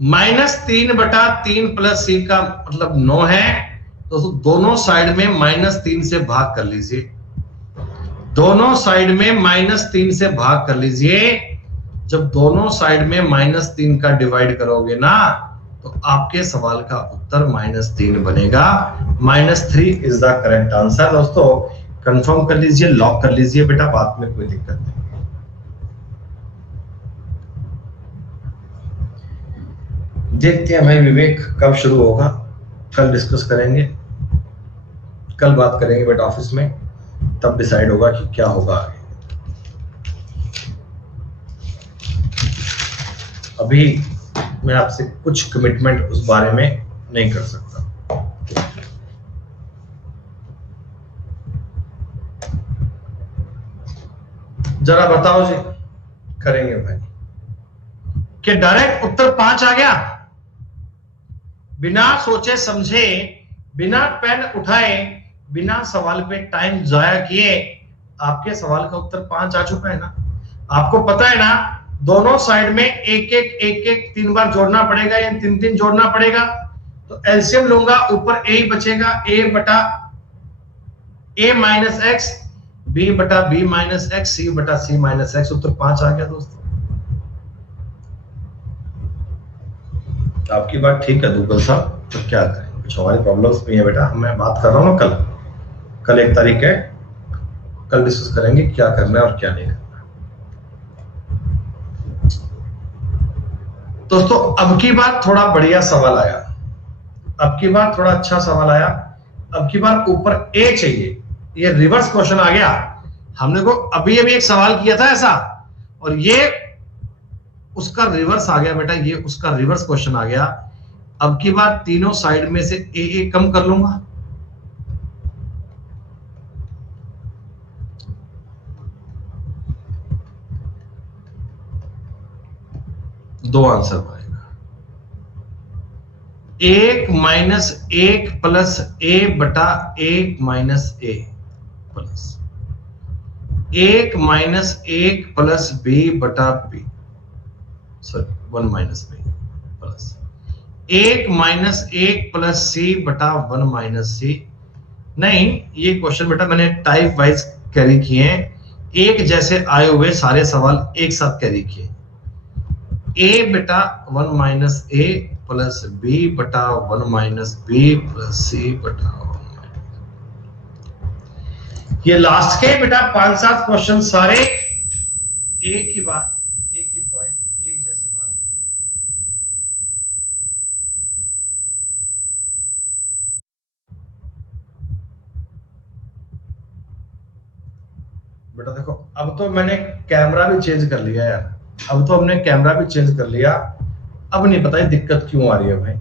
-3/3 प्लस c का मतलब 9 है। दोस्तों दोनों साइड में -3 से भाग कर लीजिए, दोनों साइड में -3 से भाग कर लीजिए। जब दोनों साइड में -3 का डिवाइड करोगे ना, तो आपके सवाल का उत्तर -3 बनेगा। -3 इज द करेक्ट आंसर। दोस्तों कंफर्म कर लीजिए, लॉक कर लीजिए बेटा, बात में कोई दिक्कत नहीं। देखते हैं भाई विवेक कब शुरू होगा, कल डिस्कस करेंगे, कल बात करेंगे बेटा ऑफिस में, तब डिसाइड होगा कि क्या होगा। अभी मैं आपसे कुछ कमिटमेंट उस बारे में नहीं कर सकता। जरा बताओ जी, करेंगे भाई। कि डायरेक्ट उत्तर 5 आ गया, बिना सोचे समझे, बिना पेन उठाए, बिना सवाल पे टाइम जाया किए आपके सवाल का उत्तर 5 आ चुका है ना। आपको पता है ना, दोनों साइड में एक एक 3 बार जोड़ना पड़ेगा या 3 जोड़ना पड़ेगा। तो एलसीएम लूंगा, ऊपर ए बचेगा, ए बटा ए माइनस एक्स, बी बटा बी माइनस एक्स, सी बटा सी माइनस एक्स। उत्तर 5 आ गया दोस्तों। आपकी बात ठीक है दुग्गल साहब, तो क्या करें, कुछ हमारी प्रॉब्लम्स भी है बेटा। मैं बात कर रहा हूँ ना, कल 1 तारीख है, कल डिस्कस करेंगे क्या करना है और क्या नहीं करना। दोस्तों अब की बार थोड़ा बढ़िया सवाल आया, अब की बार थोड़ा अच्छा सवाल आया। अब की बार ऊपर ए चाहिए, ये रिवर्स क्वेश्चन आ गया। हमने को अभी अभी एक सवाल किया था ऐसा, और ये उसका रिवर्स आ गया बेटा, ये उसका रिवर्स क्वेश्चन आ गया। अब की बार तीनों साइड में से ए कम कर लूंगा, दो आंसर बनेगा। 1 माइनस 1 प्लस ए बटा 1 minus A, plus 1 minus 1 plus B बटा B, sorry 1 minus B, plus 1 minus 1 plus C बटा 1 माइनस सी। नहीं, ये क्वेश्चन बेटा मैंने टाइप वाइज कैरी किए हैं, एक जैसे आए हुए सारे सवाल एक साथ कैरी किए। ए बेटा 1 माइनस ए प्लस बी बटा 1 माइनस बी प्लस सी बटा 1। ये लास्ट के बेटा 5-7 क्वेश्चन सारे एक ही बात, एक ही पॉइंट, एक जैसे बात। बेटा देखो, अब तो मैंने कैमरा भी चेंज कर लिया यार, अब तो हमने कैमरा भी चेंज कर लिया। अब नहीं पता ये दिक्कत क्यों आ रही है भाई,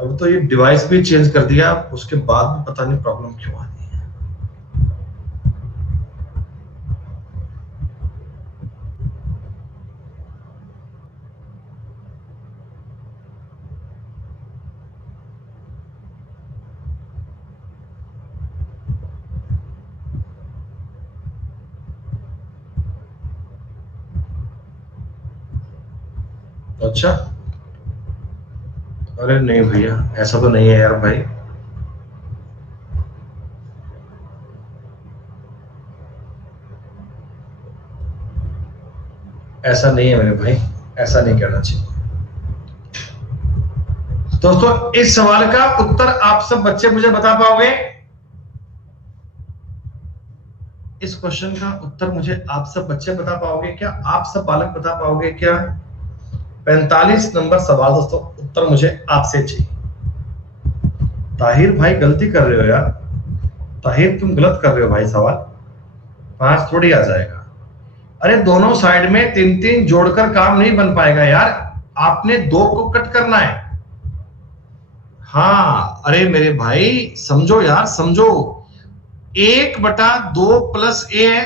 अब तो ये डिवाइस भी चेंज कर दिया, उसके बाद भी पता नहीं प्रॉब्लम क्यों आ रही है। अच्छा, अरे नहीं भैया, ऐसा तो नहीं है यार भाई, ऐसा नहीं है मेरे भाई, ऐसा नहीं करना चाहिए। दोस्तों इस सवाल का उत्तर आप सब बच्चे मुझे बता पाओगे? इस क्वेश्चन का उत्तर मुझे आप सब बच्चे बता पाओगे क्या? आप सब बालक बता पाओगे क्या? 45 नंबर सवाल दोस्तों, उत्तर मुझे आपसे चाहिए। ताहिर भाई गलती कर रहे हो यार, ताहिर तुम गलत कर रहे हो भाई, सवाल 5 थोड़ी आ जाएगा। अरे दोनों साइड में 3 जोड़कर काम नहीं बन पाएगा यार, आपने 2 को कट करना है। हाँ अरे मेरे भाई समझो यार, समझो। 1 बटा 2 प्लस ए है,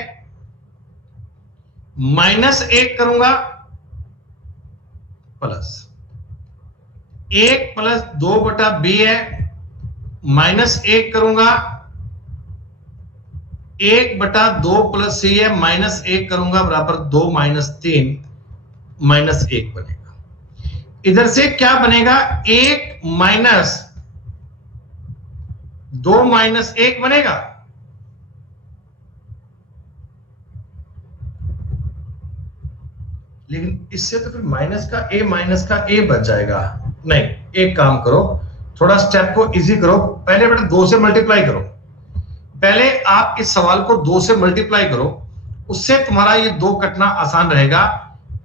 माइनस 1 करूंगा, प्लस 1 प्लस 2 बटा बी है, माइनस 1 करूंगा, 1 बटा 2 प्लस सी है, माइनस 1 करूंगा, बराबर 2 माइनस 3, माइनस 1 बनेगा। इधर से क्या बनेगा? 1 माइनस 2 माइनस 1 बनेगा। लेकिन इससे तो फिर माइनस का ए बच जाएगा। नहीं, एक काम करो, थोड़ा स्टेप को इजी करो, पहले बेटा 2 से मल्टीप्लाई करो। पहले आप इस सवाल को 2 से मल्टीप्लाई करो, उससे तुम्हारा ये 2 कटना आसान रहेगा।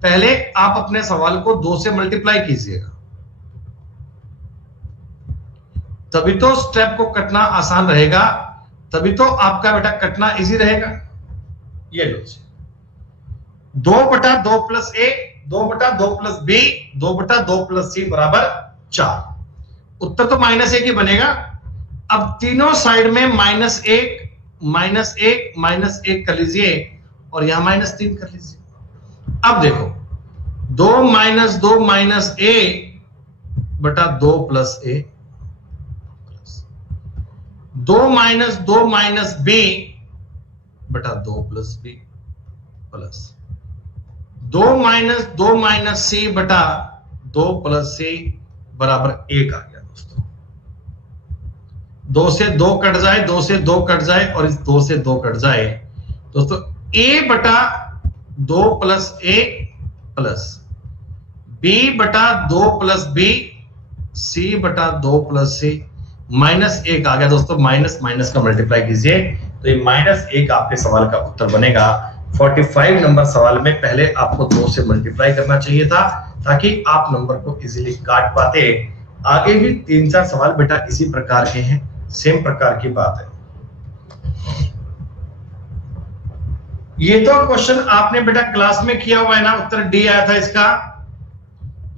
पहले आप अपने सवाल को 2 से मल्टीप्लाई कीजिएगा, तभी तो स्टेप को कटना आसान रहेगा, तभी तो आपका बेटा कटना इजी रहेगा। ये लो 2 बटा 2 प्लस ए, 2 बटा 2 प्लस बी, 2 बटा 2 प्लस सी बराबर 4। उत्तर तो माइनस 1 ही बनेगा। अब तीनों साइड में -1 -1 -1 कर लीजिए, और यहां -3 कर लीजिए। अब देखो 2 माइनस ए बटा 2 प्लस ए, 2 माइनस बी बटा 2 प्लस बी, प्लस 2 माइनस सी बटा 2 प्लस सी बराबर 1 आ गया दोस्तों। 2 से 2 कट जाए, 2 से 2 कट जाए और इस 2 से 2 कट जाए दोस्तों। a बटा 2 प्लस ए प्लस b बटा 2 प्लस बी, c बटा 2 प्लस सी, माइनस 1 आ गया दोस्तों। माइनस माइनस का मल्टीप्लाई कीजिए तो ये -1 आपके सवाल का उत्तर बनेगा। 45 नंबर सवाल में पहले आपको 2 से मल्टीप्लाई करना चाहिए था ताकि आप नंबर को इजीली काट पाते। आगे भी 3-4 सवाल बेटा इसी प्रकार के हैं, सेम प्रकार की बात है। ये तो क्वेश्चन आपने बेटा क्लास में किया हुआ है ना, उत्तर डी आया था इसका।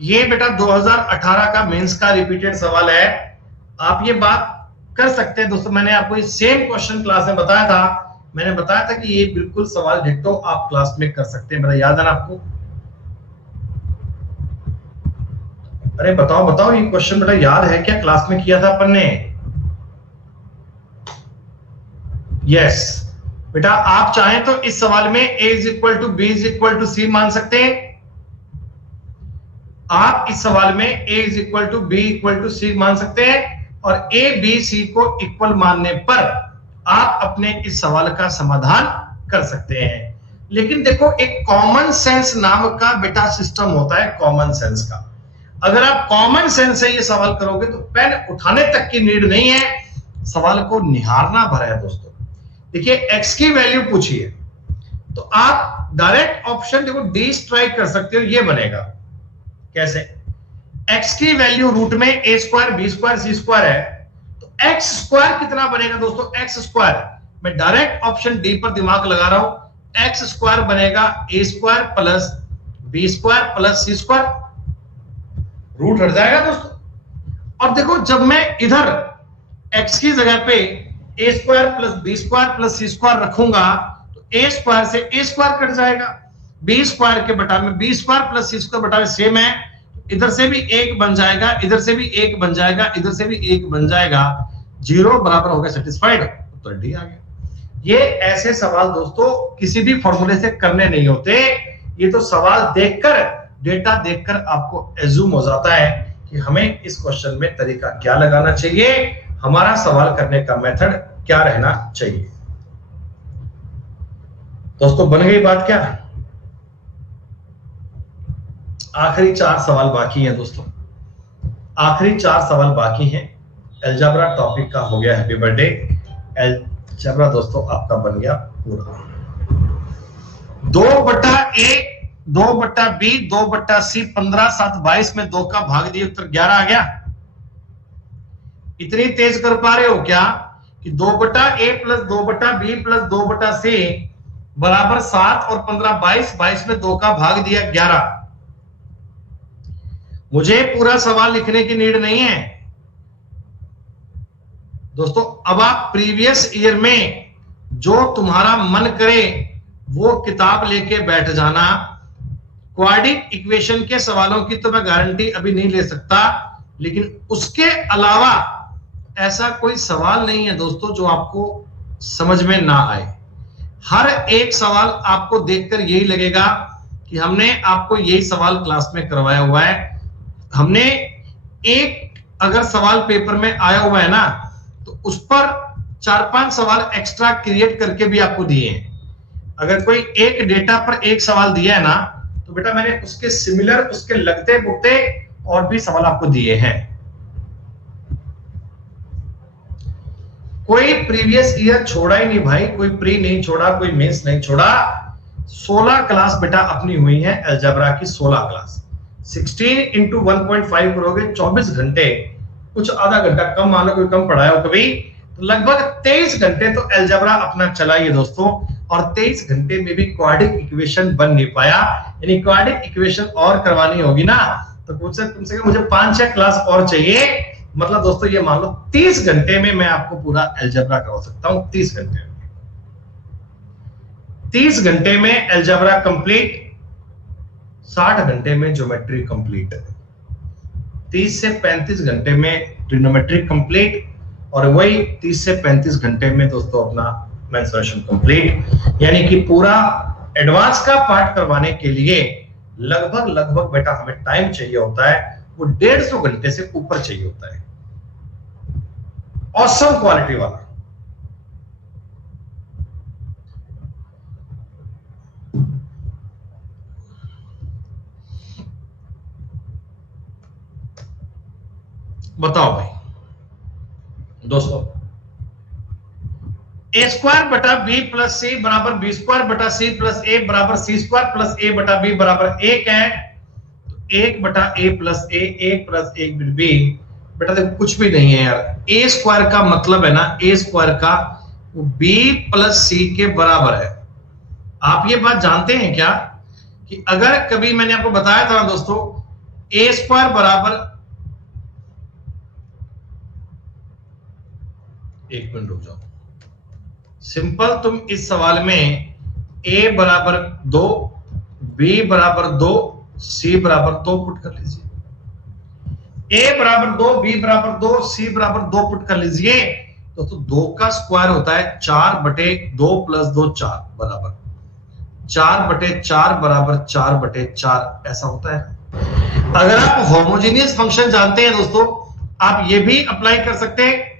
ये बेटा 2018 का मेंस का रिपीटेड सवाल है। आप ये बात कर सकते हैं दोस्तों, मैंने आपको ये सेम क्वेश्चन क्लास में बताया था। मैंने बताया था कि ये बिल्कुल सवाल डिट्टो आप क्लास में कर सकते हैं। मेरा याद है ना आपको? अरे बताओ ये क्वेश्चन बेटा याद है क्या? क्लास में किया था अपन ने? यस बेटा, आप चाहें तो इस सवाल में a = b = c मान सकते हैं। आप इस सवाल में a = b = c मान सकते हैं और a b c को इक्वल मानने पर आप अपने इस सवाल का समाधान कर सकते हैं। लेकिन देखो, एक कॉमन सेंस नाम का बेटा सिस्टम होता है, कॉमन सेंस का। अगर आप कॉमन सेंस से ये सवाल करोगे तो पेन उठाने तक की नीड नहीं है, सवाल को निहारना भर है दोस्तों। देखिए, x की वैल्यू पूछिए तो आप डायरेक्ट ऑप्शन देखो डी स्ट्राइक कर सकते हो। ये बनेगा कैसे? x की वैल्यू रूट में a square b square c square है तो x स्क्वायर कितना बनेगा दोस्तों? x स्क्वायर, मैं डायरेक्ट ऑप्शन डी पर दिमाग लगा रहा हूं। x स्क्वायर बनेगा a square plus b square plus c square, root हट जाएगा दोस्तों। और देखो, जब मैं इधर x की जगह पे a square plus b square plus c square रखूंगा तो a स्क्वायर से a स्क्वायर कट जाएगा, b स्क्वायर के बटा में b square plus c square बटा में सेम है, इधर से भी 1 बन जाएगा, इधर से भी 1 बन जाएगा, इधर से भी 1 बन जाएगा, 0 बराबर हो गया सेटिस्फाइड, उत्तर डी आ गया। ये ऐसे सवाल दोस्तों किसी भी फॉर्मूले से करने नहीं होते, ये तो सवाल देखकर, डेटा देखकर आपको एज्यूम हो जाता है कि हमें इस क्वेश्चन में तरीका क्या लगाना चाहिए, हमारा सवाल करने का मेथड क्या रहना चाहिए। दोस्तों बन गई बात क्या? आखिरी 4 सवाल बाकी हैं दोस्तों, आखिरी 4 सवाल बाकी हैं। अलजेब्रा टॉपिक का हो गया हैप्पी बर्थडे। अलजेब्रा दोस्तों आपका बन गया पूरा। 2/a 2/b 2/c 15 7 22 में 2 का भाग दिए, उत्तर 11 आ गया। इतनी तेज कर पा रहे हो क्या कि 2/a plus 2/b plus 2/c बराबर 7 और 15 22, 22 में 2 का भाग दिया 11। मुझे पूरा सवाल लिखने की नीड नहीं है दोस्तों। अब आप प्रीवियस ईयर में जो तुम्हारा मन करे वो किताब लेके बैठ जाना। क्वाड्रेटिक इक्वेशन के सवालों की तो मैं गारंटी अभी नहीं ले सकता, लेकिन उसके अलावा ऐसा कोई सवाल नहीं है दोस्तों जो आपको समझ में ना आए। हर एक सवाल आपको देखकर यही लगेगा कि हमने आपको यही सवाल क्लास में करवाया हुआ है। हमने एक अगर सवाल पेपर में आया हुआ है ना तो उस पर 4-5 सवाल एक्स्ट्रा क्रिएट करके भी आपको दिए हैं। अगर कोई एक डेटा पर एक सवाल दिया है ना तो बेटा मैंने उसके सिमिलर, उसके लगते बुकते और भी सवाल आपको दिए हैं। कोई प्रीवियस ईयर छोड़ा ही नहीं भाई, कोई प्री नहीं छोड़ा, कोई मेंस नहीं छोड़ा। 16 क्लास बेटा अपनी हुई है अलजेब्रा की, 16 क्लास। 16 into 1.5 करोगे 24 घंटे, कुछ आधा घंटा कम मानो, कोई कम पढ़ाया हो कभी, तो लगभग 23 घंटे तो अलजेब्रा अपना चला ही है दोस्तों। और 23 घंटे में भी क्वाड्रेटिक इक्वेशन बन नहीं पाया, यानी क्वाड्रेटिक इक्वेशन और करवानी होगी ना तो तुमसे मुझे 5-6 क्लास और चाहिए। मतलब दोस्तों ये मान लो 30 घंटे में मैं आपको पूरा अलजेब्रा करवा सकता हूं। 30 घंटे में 30 घंटे में अलजेब्रा कंप्लीट, 60 घंटे में ज्योमेट्री कंप्लीट, 30 से 35 घंटे में ट्रिग्नोमेट्री कंप्लीट, और वही 30 से 35 घंटे में दोस्तों अपना मेंसुरेशन कंप्लीट। यानी कि पूरा एडवांस का पार्ट करवाने के लिए लगभग बेटा हमें टाइम चाहिए होता है वो 150 घंटे से ऊपर चाहिए होता है। ऑसम क्वालिटी वाला। बताओ भाई दोस्तों, ए स्क्वायर बटा बी प्लस सी बराबर बी स्क्वायर बटा सी प्लस ए बराबर सी स्क्वायर प्लस ए बटा बी बराबर 1 है। तो 1 बटा ए प्लस ए, 1 प्लस 1 बी। बेटा देखो कुछ भी नहीं है यार, ए स्क्वायर का मतलब है ना, ए स्क्वायर का वो बी प्लस सी के बराबर है। आप ये बात जानते हैं क्या कि अगर कभी मैंने आपको बताया था ना दोस्तों, ए स्क्वायर बराबर, एक मिनट रुक जाओ, सिंपल तुम इस सवाल में a बराबर 2, b बराबर 2, c बराबर 2 पुट कर लीजिए। a बराबर 2, b बराबर 2, c बराबर 2 पुट कर लीजिए। तो 2 का स्क्वायर होता है 4 बटे 2 प्लस 2 4 बराबर 4 बटे 4 बराबर 4 बटे 4 ऐसा होता है। अगर आप होमोजेनियस फंक्शन जानते हैं दोस्तों, आप ये भी अप्लाई कर सकते हैं।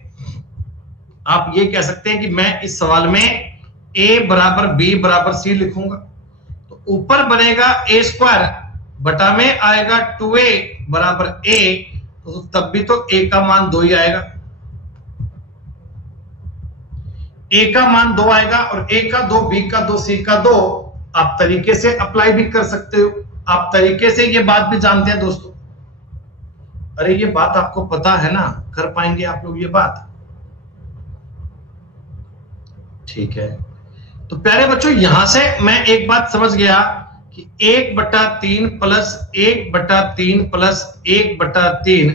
आप ये कह सकते हैं कि मैं इस सवाल में a बराबर b बराबर c लिखूंगा, तो ऊपर बनेगा a स्क्वायर, बटा में आएगा 2a बराबर a, तो तब भी तो a का मान 2 ही आएगा, a का मान 2 आएगा, और a का 2, b का 2, c का 2। आप तरीके से अप्लाई भी कर सकते हो, आप तरीके से ये बात भी जानते हैं दोस्तों। अरे ये बात आपको पता है ना, कर पाएंगे आप लोग ये बात? ठीक है, तो प्यारे बच्चों यहां से मैं एक बात समझ गया कि 1/3 प्लस 1/3 प्लस 1/3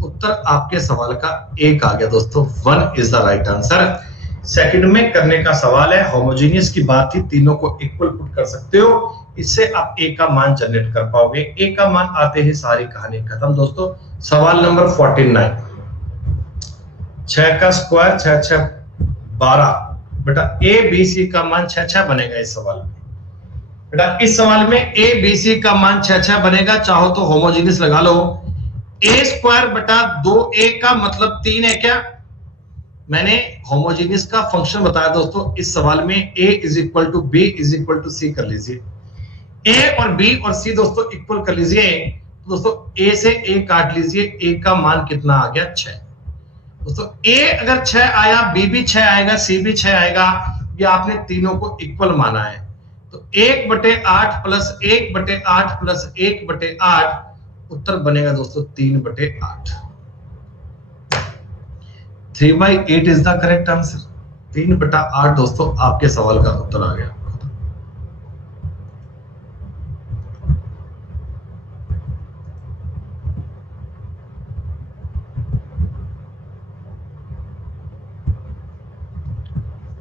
उत्तर आपके सवाल का 1 आ गया दोस्तों। 1 is the right answer. Second में करने का सवाल है, होमोजेनियस की बात थी, तीनों को इक्वल पुट कर सकते हो, इससे आप a का मान जनरेट कर पाओगे। a का मान आते ही सारी कहानी खत्म दोस्तों। सवाल नंबर 49, 6 का स्क्वायर 6 6 12। बेटा ए बी सी का मान 6 6 बनेगा इस सवाल में। बेटा इस सवाल में ए बी सी का मान 6 6 बनेगा, चाहो तो होमोजेनियस लगा लो। ए स्क्वायर बटा 2a का मतलब 3 है क्या? मैंने होमोजेनियस का फंक्शन बताया दोस्तों इस सवाल में, a is equal to B is equal to C कर लीजिए। a और b और c दोस्तों इक्वल कर लीजिए। दोस्तों a से a काट लीजिए, a का मान कितना आ गया? 6। दोस्तों a अगर 6 आया, b भी 6 आएगा, c भी 6 आएगा, ये आपने तीनों को इक्वल माना है। तो 1/8 प्लस 1/8 प्लस 1/8 उत्तर बनेगा दोस्तों 3/8। 3/8 इज द करेक्ट आंसर। 3/8 दोस्तों आपके सवाल का उत्तर आ गया।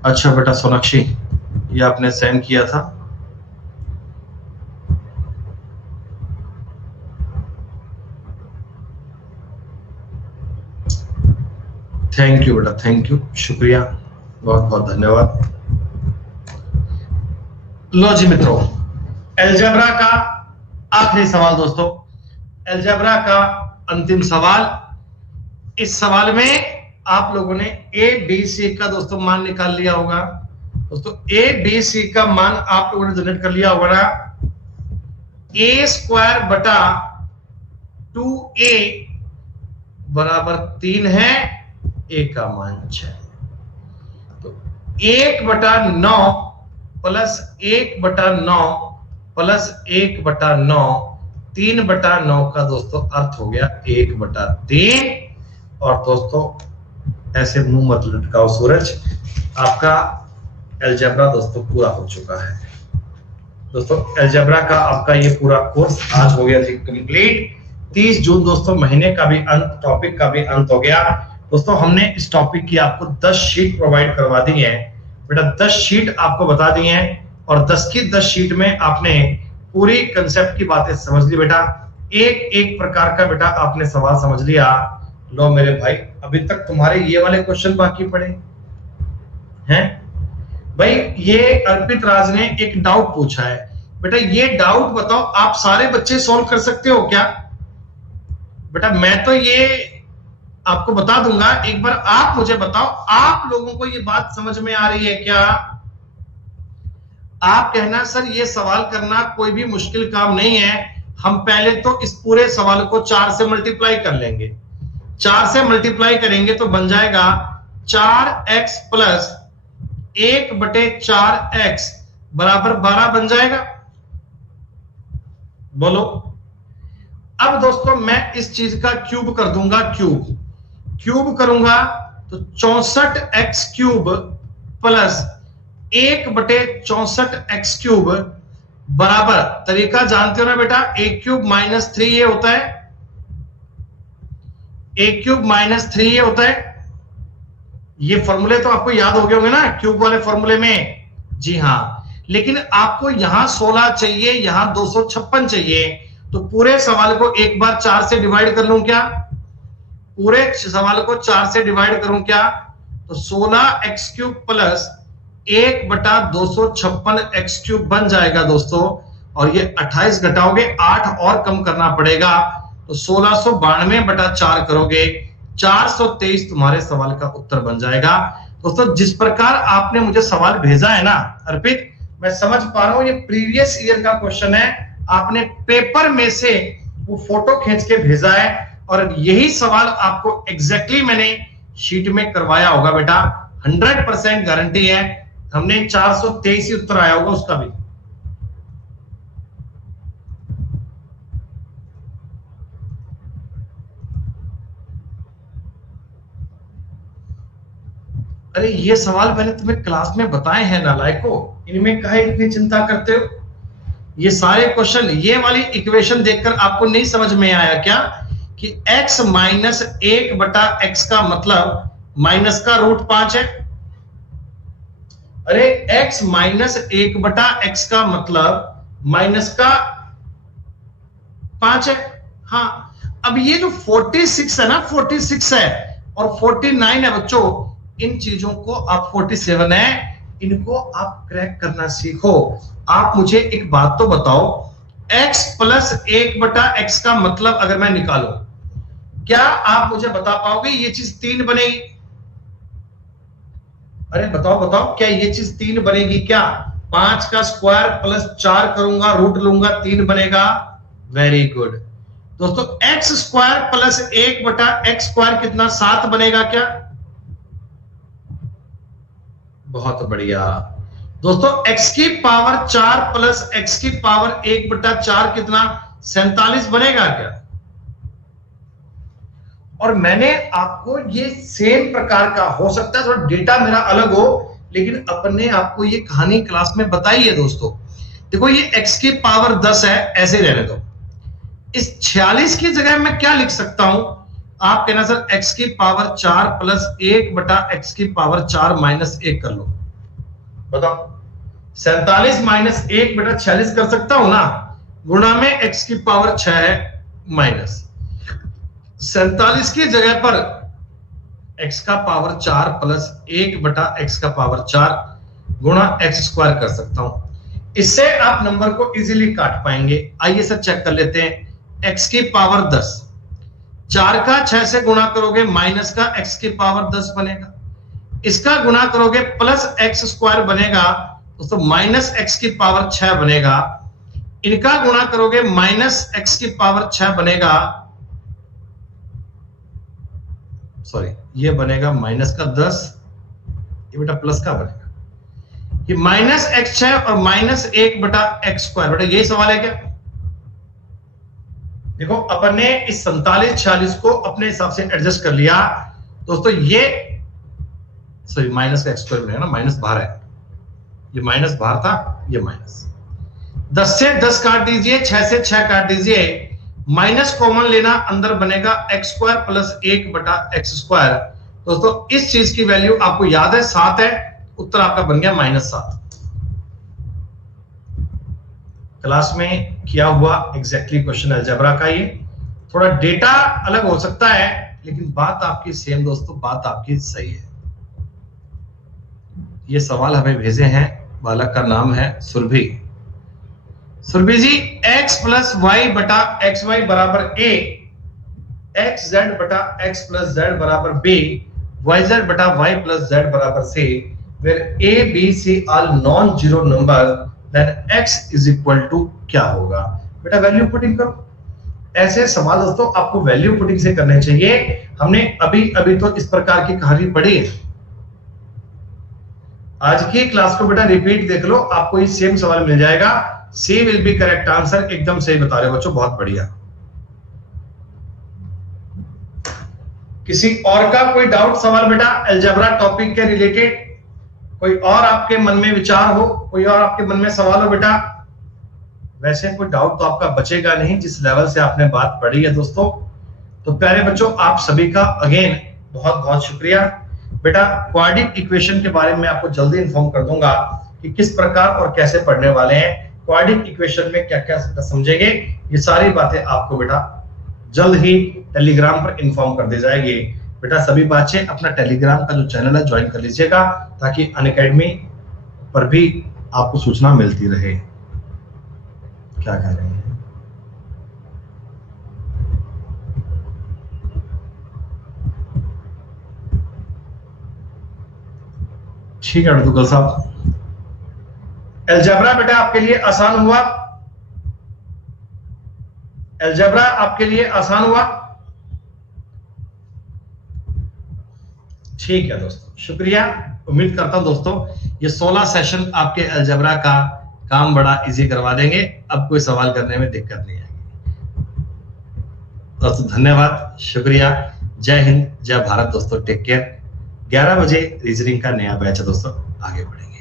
अच्छा बेटा सोनाक्षी, ये आपने सेंड किया था। थैंक यू बेटा, थैंक यू, शुक्रिया, बहुत बहुत धन्यवाद। लो जी मित्रों, अलजेब्रा का आखिरी सवाल दोस्तों, अलजेब्रा का अंतिम सवाल। इस सवाल में आप लोगों ने ए बी सी का दोस्तों मान निकाल लिया होगा। दोस्तों ए बी सी का मान आप लोगों ने जनरेट कर लिया होगा ना। ए स्क्वायर बटा 2a बराबर 3 है, a का मान 6। तो 1/9 प्लस 1/9 प्लस 1/9, 3/9 का दोस्तों अर्थ हो गया 1/3। और दोस्तों ऐसे मुंह मत लटकाओ सूरज, आपका अलजेब्रा दोस्तों पूरा हो चुका है। दोस्तों अलजेब्रा का आपका ये पूरा कोर्स आज हो गया थी कंप्लीट। 30 जून दोस्तों महीने का भी अंत, टॉपिक का भी अंत हो गया। दोस्तों हमने इस टॉपिक की आपको 10 शीट प्रोवाइड करवा दी है। बेटा 10 शीट आपको बता दी हैं, और 10 की 10 शीट में आपने पूरी कंसेप्ट की बातें समझ ली बेटा, एक एक प्रकार का बेटा आपने सवाल समझ लिया। लो मेरे भाई, अभी तक तुम्हारे ये वाले क्वेश्चन बाकी पड़े हैं भाई। ये अर्पित राज ने एक डाउट पूछा है बेटा, ये डाउट बताओ आप सारे बच्चे सॉल्व कर सकते हो क्या बेटा? मैं तो ये आपको बता दूंगा, एक बार आप मुझे बताओ, आप लोगों को ये बात समझ में आ रही है क्या? आप कहना सर ये सवाल करना कोई भी मुश्किल काम नहीं है, हम पहले तो इस पूरे सवाल को 4 से मल्टीप्लाई कर लेंगे। 4 से मल्टीप्लाई करेंगे तो बन जाएगा 4x प्लस 1/4x बराबर 12 बन जाएगा। बोलो। अब दोस्तों मैं इस चीज का क्यूब कर दूंगा, क्यूब करूंगा तो 64x cube plus 1/64x cube बराबर, तरीका जानते हो ना बेटा, a क्यूब माइनस 3a होता है, a क्यूब माइनस 3a होता है। ये फॉर्मूले तो आपको याद हो गए होंगे ना क्यूब वाले फॉर्मूले में, जी हां। लेकिन आपको यहां 16 चाहिए, यहां 256 चाहिए, तो पूरे सवाल को एक बार 4 से डिवाइड कर लूं क्या? पूरे सवाल को 4 से डिवाइड करूं क्या? तो 16x cube plus 1/256x cube बन जाएगा दोस्तों। और ये 28 घटाओगे 8 और कम करना पड़ेगा, तो 1692/4 करोगे, 423 तुम्हारे सवाल का उत्तर बन जाएगा। दोस्तों जिस प्रकार आपने मुझे सवाल भेजा है ना अर्पित, मैं समझ पा रहा हूं ये प्रीवियस ईयर का क्वेश्चन है, आपने पेपर में से वो फोटो खींच के भेजा है, और यही सवाल आपको एग्जैक्टली मैंने शीट में करवाया होगा बेटा, 100% गारंटी है। हमने 423 ही उत्तर आया होगा उसका भी। अरे ये सवाल मैंने तुम्हें क्लास में बताए हैं नालायको, इनमें काहे इतनी चिंता करते हो? ये सारे क्वेश्चन, ये वाली इक्वेशन देखकर आपको नहीं समझ में आया क्या कि x माइनस 1/x का मतलब माइनस का रूट 5 है? अरे x माइनस 1/x का मतलब माइनस का 5 है। हाँ, अब ये जो 46 है ना, 46 है और 49 है बच्चों, इन चीजों को आप 47 है, इनको आप क्रैक करना सीखो। आप मुझे एक बात तो बताओ, x प्लस 1/x का मतलब अगर मैं निकालूं, क्या आप मुझे बता पाओगे ये चीज 3 बनेगी? अरे बताओ बताओ, क्या ये चीज 3 बनेगी क्या? 5 का स्क्वायर प्लस 4 करूंगा, रूट लूंगा, 3 बनेगा। वेरी गुड दोस्तों, x square plus 1/x square कितना? 7 बनेगा क्या? बहुत बढ़िया दोस्तों, x की पावर 4 प्लस x की पावर 1/4 कितना? 47 बनेगा क्या? और मैंने आपको ये सेम प्रकार का, हो सकता है थोड़ा डेटा मेरा अलग हो, लेकिन अपने आपको ये कहानी क्लास में बताई है दोस्तों। देखो ये x की पावर 10 है, ऐसे रहने दो। इस 46 की जगह मैं क्या लिख सकता हूं? आप कहना सर x की पावर 4 प्लस 1/x की पावर 4 माइनस 1 कर लो। बताओ, 47 माइनस 1/46 कर सकता हूं ना, गुणा में x की पावर 6 है माइनस 47 की जगह पर x का पावर 4 प्लस 1/x का पावर 4 गुणा x स्क्वायर कर सकता हूं। इससे आप नंबर को इजीली काट पाएंगे। आइए सर चेक कर लेते हैं। x की पावर 10, 4 का 6 से गुणा करोगे माइनस का x की पावर 10 बनेगा, इसका गुणा करोगे प्लस x स्क्वायर बनेगा दोस्तों, माइनस x की पावर 6 बनेगा, इनका गुणा करोगे माइनस x की पावर 6 बनेगा, सॉरी ये बनेगा माइनस का 10, ये बेटा प्लस का बनेगा, ये माइनस x है और माइनस 1/x स्क्वायर। बेटा यही सवाल है क्या? देखो अपन ने इस 47-46 को अपने हिसाब से एडजस्ट कर लिया दोस्तों। ये सॉरी माइनस का x स्क्वायर बनेगा ना, माइनस बाहर है, ये माइनस बाहर था, ये माइनस 10 से 10 काट दीजिए, 6 से 6 काट दीजिए, माइनस कॉमन लेना, अंदर बनेगा x square plus 1/x square. दोस्तों इस चीज की वैल्यू आपको याद है 7 है, उत्तर आपका बन गया -7। क्लास में किया हुआ एग्जैक्टली क्वेश्चन अलजेब्रा का। ये थोड़ा डेटा अलग हो सकता है लेकिन बात आपकी सेम दोस्तों, बात आपकी सही है। ये सवाल हमें भेजे हैं, बालक का नाम है सुरभि। सुरभि जी, x प्लस वाई बटा एक्स वाई बराबर a, एक्स जेड बटा एक्स प्लस जेड बराबर b, वाई जेड बटा वाई प्लस जेड बराबर c, where a b c all non zero number, then x is equal to क्या होगा? बेटा value putting करो। ऐसे सवाल दोस्तों आपको वैल्यू पुटिंग से करने चाहिए। हमने अभी तो इस प्रकार की कहानी पढ़ी है। आज की क्लास को बेटा रिपीट देख लो, आपको ये सेम सवाल मिल जाएगा। सी विल बी करेक्ट आंसर, एकदम सही बता रहे हो बच्चों, बहुत बढ़िया। किसी और का कोई डाउट सवाल बेटा अलजेब्रा टॉपिक के रिलेटेड? कोई और आपके मन में विचार हो, कोई और आपके मन में सवाल हो बेटा? वैसे कोई डाउट तो आपका बचेगा नहीं जिस लेवल से आपने बात पढ़ी है दोस्तों। तो प्यारे बच्चों, आप सभी का अगेन बहुत बहुत शुक्रिया। बेटा क्वाड्रेटिक इक्वेशन के बारे में आपको जल्दी इन्फॉर्म कर दूंगा कि किस प्रकार और कैसे पढ़ने वाले हैं। क्वाड्रेटिक इक्वेशन में क्या क्या समझेंगे, ये सारी बातें आपको बेटा जल्द ही टेलीग्राम पर इन्फॉर्म कर दी जाएगी। बेटा सभी बच्चे अपना टेलीग्राम का जो चैनल है ज्वाइन कर लीजिएगा ताकि अनअकैडमी पर भी आपको सूचना मिलती रहे। क्या कह रहे हैं? ठीक है अब्दुल साहब, अलजेब्रा बेटा आपके लिए आसान हुआ? अलजेब्रा आपके लिए आसान हुआ? ठीक है दोस्तों, शुक्रिया। उम्मीद करता हूं दोस्तों ये 16 सेशन आपके अलजेब्रा का काम बड़ा इजी करवा देंगे। अब कोई सवाल करने में दिक्कत नहीं आएगी दोस्तों। धन्यवाद, शुक्रिया, जय हिंद, जय भारत दोस्तों। Take care. 11 बजे रीजनिंग का नया बैच है दोस्तों, आगे बढ़ेंगे।